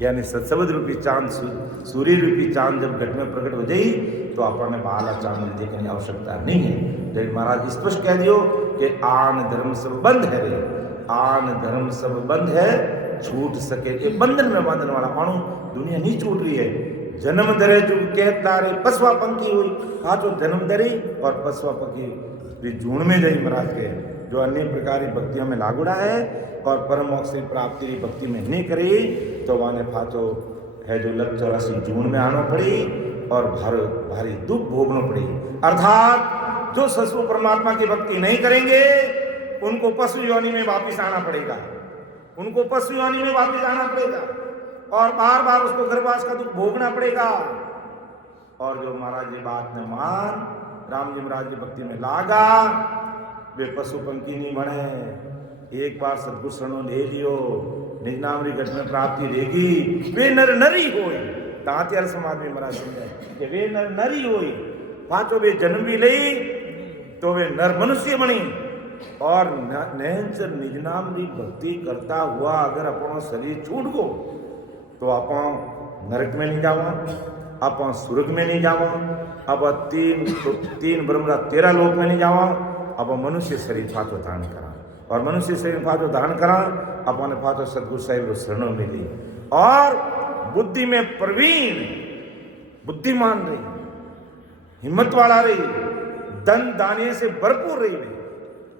यानी सत्सबद रूपी चांद सूर्य रूपी चांद जब घट में प्रकट हो जाई तो अपन बाला चांद ने देखने की आवश्यकता नहीं है। लेकिन महाराज स्पष्ट कह दियो कि आन धर्म सब बंद है रे, आन धर्म सब बंद है, छूट सके ये बंधन में बांधने वाला मानो दुनिया नहीं छूट रही है। जन्म धरे जो कहता रे पसवा पंखी हुई, हाँ जो जन्म धरी और पसवा पंखी जून में गई महाराज के जो अन्य प्रकार की भक्तियों में लागुड़ा है और परम मोक्ष की प्राप्ति की भक्ति में नहीं करी तो वाने फाचो है जो लग 84 जून में आना पड़ी और भारी दुख भोगना पड़ी। अर्थात जो ससु परमात्मा की भक्ति नहीं करेंगे उनको पशु योनि में वापिस आना पड़ेगा, उनको पशु योनि में वापिस आना पड़ेगा और बार बार उसको गर्भवास का दुख भोगना पड़ेगा। और जो महाराज जी बात ने मान राम जी महाराज की भक्ति में लागा वे पशु पंखी नहीं बने। एक बार सदगुरु ले लियो निज नाम री घट में प्राप्ति रहेगी। वे नर नरी होई तांत्याल समाज में महाराज समझे कि वे नर नरी होई पांचों वे जन्म भी लई तो वे नर मनुष्य बनी और नैंचर निज नाम री भक्ति करता हुआ अगर अपना शरीर छूट गो तो आप नरक में नहीं जावा, आप स्वर्ग में नहीं जावा, अब तीन ब्रह्म 13 लोक में नहीं जावा, अब मनुष्य शरीर फाचो धारण करा और मनुष्य शरीर फाचो धारण करा अपने फाचो सदगुरु साहिब को शरणों मिली और बुद्धि में प्रवीण बुद्धिमान रही, हिम्मत वाला रही, धन दानिये से भरपूर रही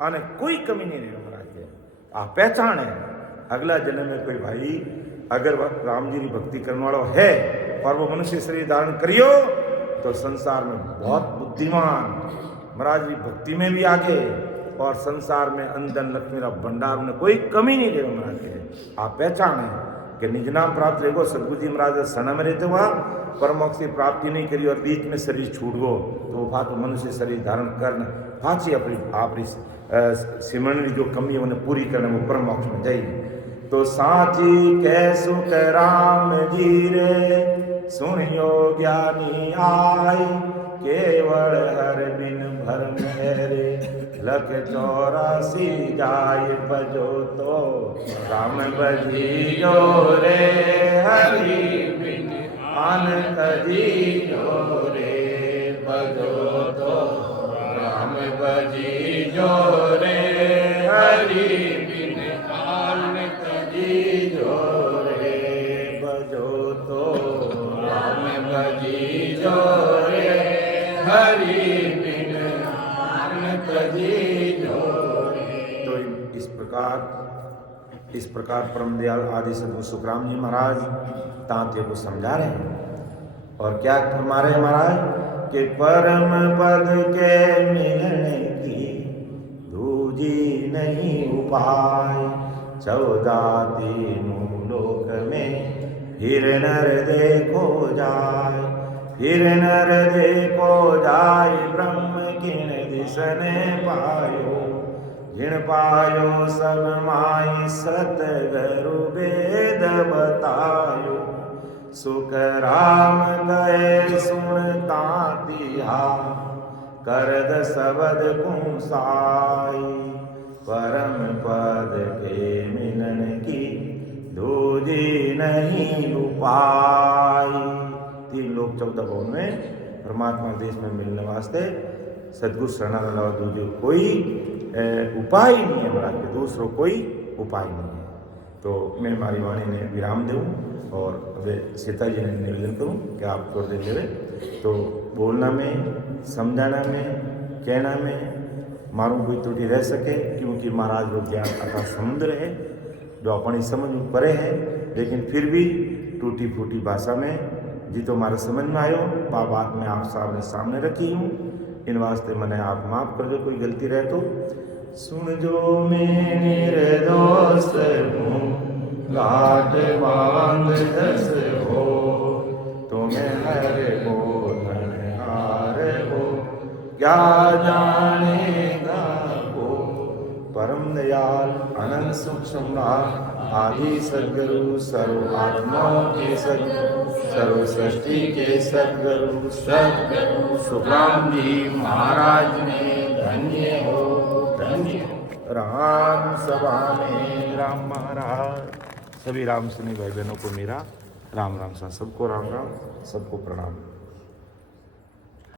आने कोई कमी नहीं रही महाराज के। आप पहचान है अगला जन्म में कोई भाई अगर राम जी की भक्ति करने वाला है और वो मनुष्य शरीर धारण करियो तो संसार में बहुत बुद्धिमान महाराज जी भक्ति में भी आगे और संसार में अंधन लक्ष्मी भंडार में कोई कमी नहीं रहेगा महाराज के। आप पहचान है कि निज नाम प्राप्त रहेगो। सदगुरु जी महाराज सना में रहते हुआ परम मोक्ष की प्राप्ति नहीं करी और बीच में शरीर छूट गो तो वो बात मनुष्य शरीर धारण करना फाची अपनी सिमरन जो कमी है उन्हें पूरी करने वो परम मोक्ष में जाएगी। तो साची कैसु कै राम जी रे सुनियो ज्ञानी आई केवल हर बिन भर मेरे लख 84 जाय बजो तो राम बजियो रे हरि बिन आन तजियो रे बजो तो राम बजियो रे हरि बिन आन तजियो रे बजो तो राम बजियो रे हरि बिन आन तजियो रे। तो इस प्रकार परम दयाल आदि सदगुरु सुखराम जी महाराज तांत्य को समझा रहे हैं और क्या फरमा रहे महाराज कि परम पद के मिलने की दूजी नहीं उपाय 14 तीनों लोक में फिर नर देखो जाए, फिर नर देखो जाए ब्रह्म किन दिसने पायो जिन पायो सब माई सतगुरु वेद बतायो सुख राम गए सुनता तिहा करद सबद कुसाई परम पद के मिलन की दूजी नहीं उपाय। 3 लोक 14 भवन में परमात्मा देश में मिलने वास्ते सदगुरु शरण अलावा दूसरे कोई उपाय नहीं है महाराज के, दूसरों कोई उपाय नहीं है। तो मैं हमारी वाणी ने विराम दूँ और अबे सीता जी ने निवेदन करूँ कि आप थोड़ी देर लेवे तो बोलना में समझाना में कहना में मारूँ कोई त्रुटि रह सके क्योंकि महाराज लोग ज्ञान अथा समुद्र है जो अपनी समझ में परे है लेकिन फिर भी टूटी फूटी भाषा में जी तो हमारे समझ में आयो बात में आप सामने रखी हूँ इन वास्ते मैंने आप माफ कर दो कोई गलती रहे तो। सुन जो मैं निर्दोष हूँ घाट बांध दस हो तुम्हें हर बोधन हार हो क्या जानेगा वो परम दयाल अनंत सूक्ष्म आदि सद्गुरु सर्व आत्माओं के सद्गुरु सर्व सृष्टि के सद्गुरु सद्गुरु सुखराम जी महाराज ने धन्य हो धन्य हो। राम सभा में राम महाराज। सभी राम सुनी भाई बहनों को मेरा राम राम सा, सबको राम राम, सबको प्रणाम।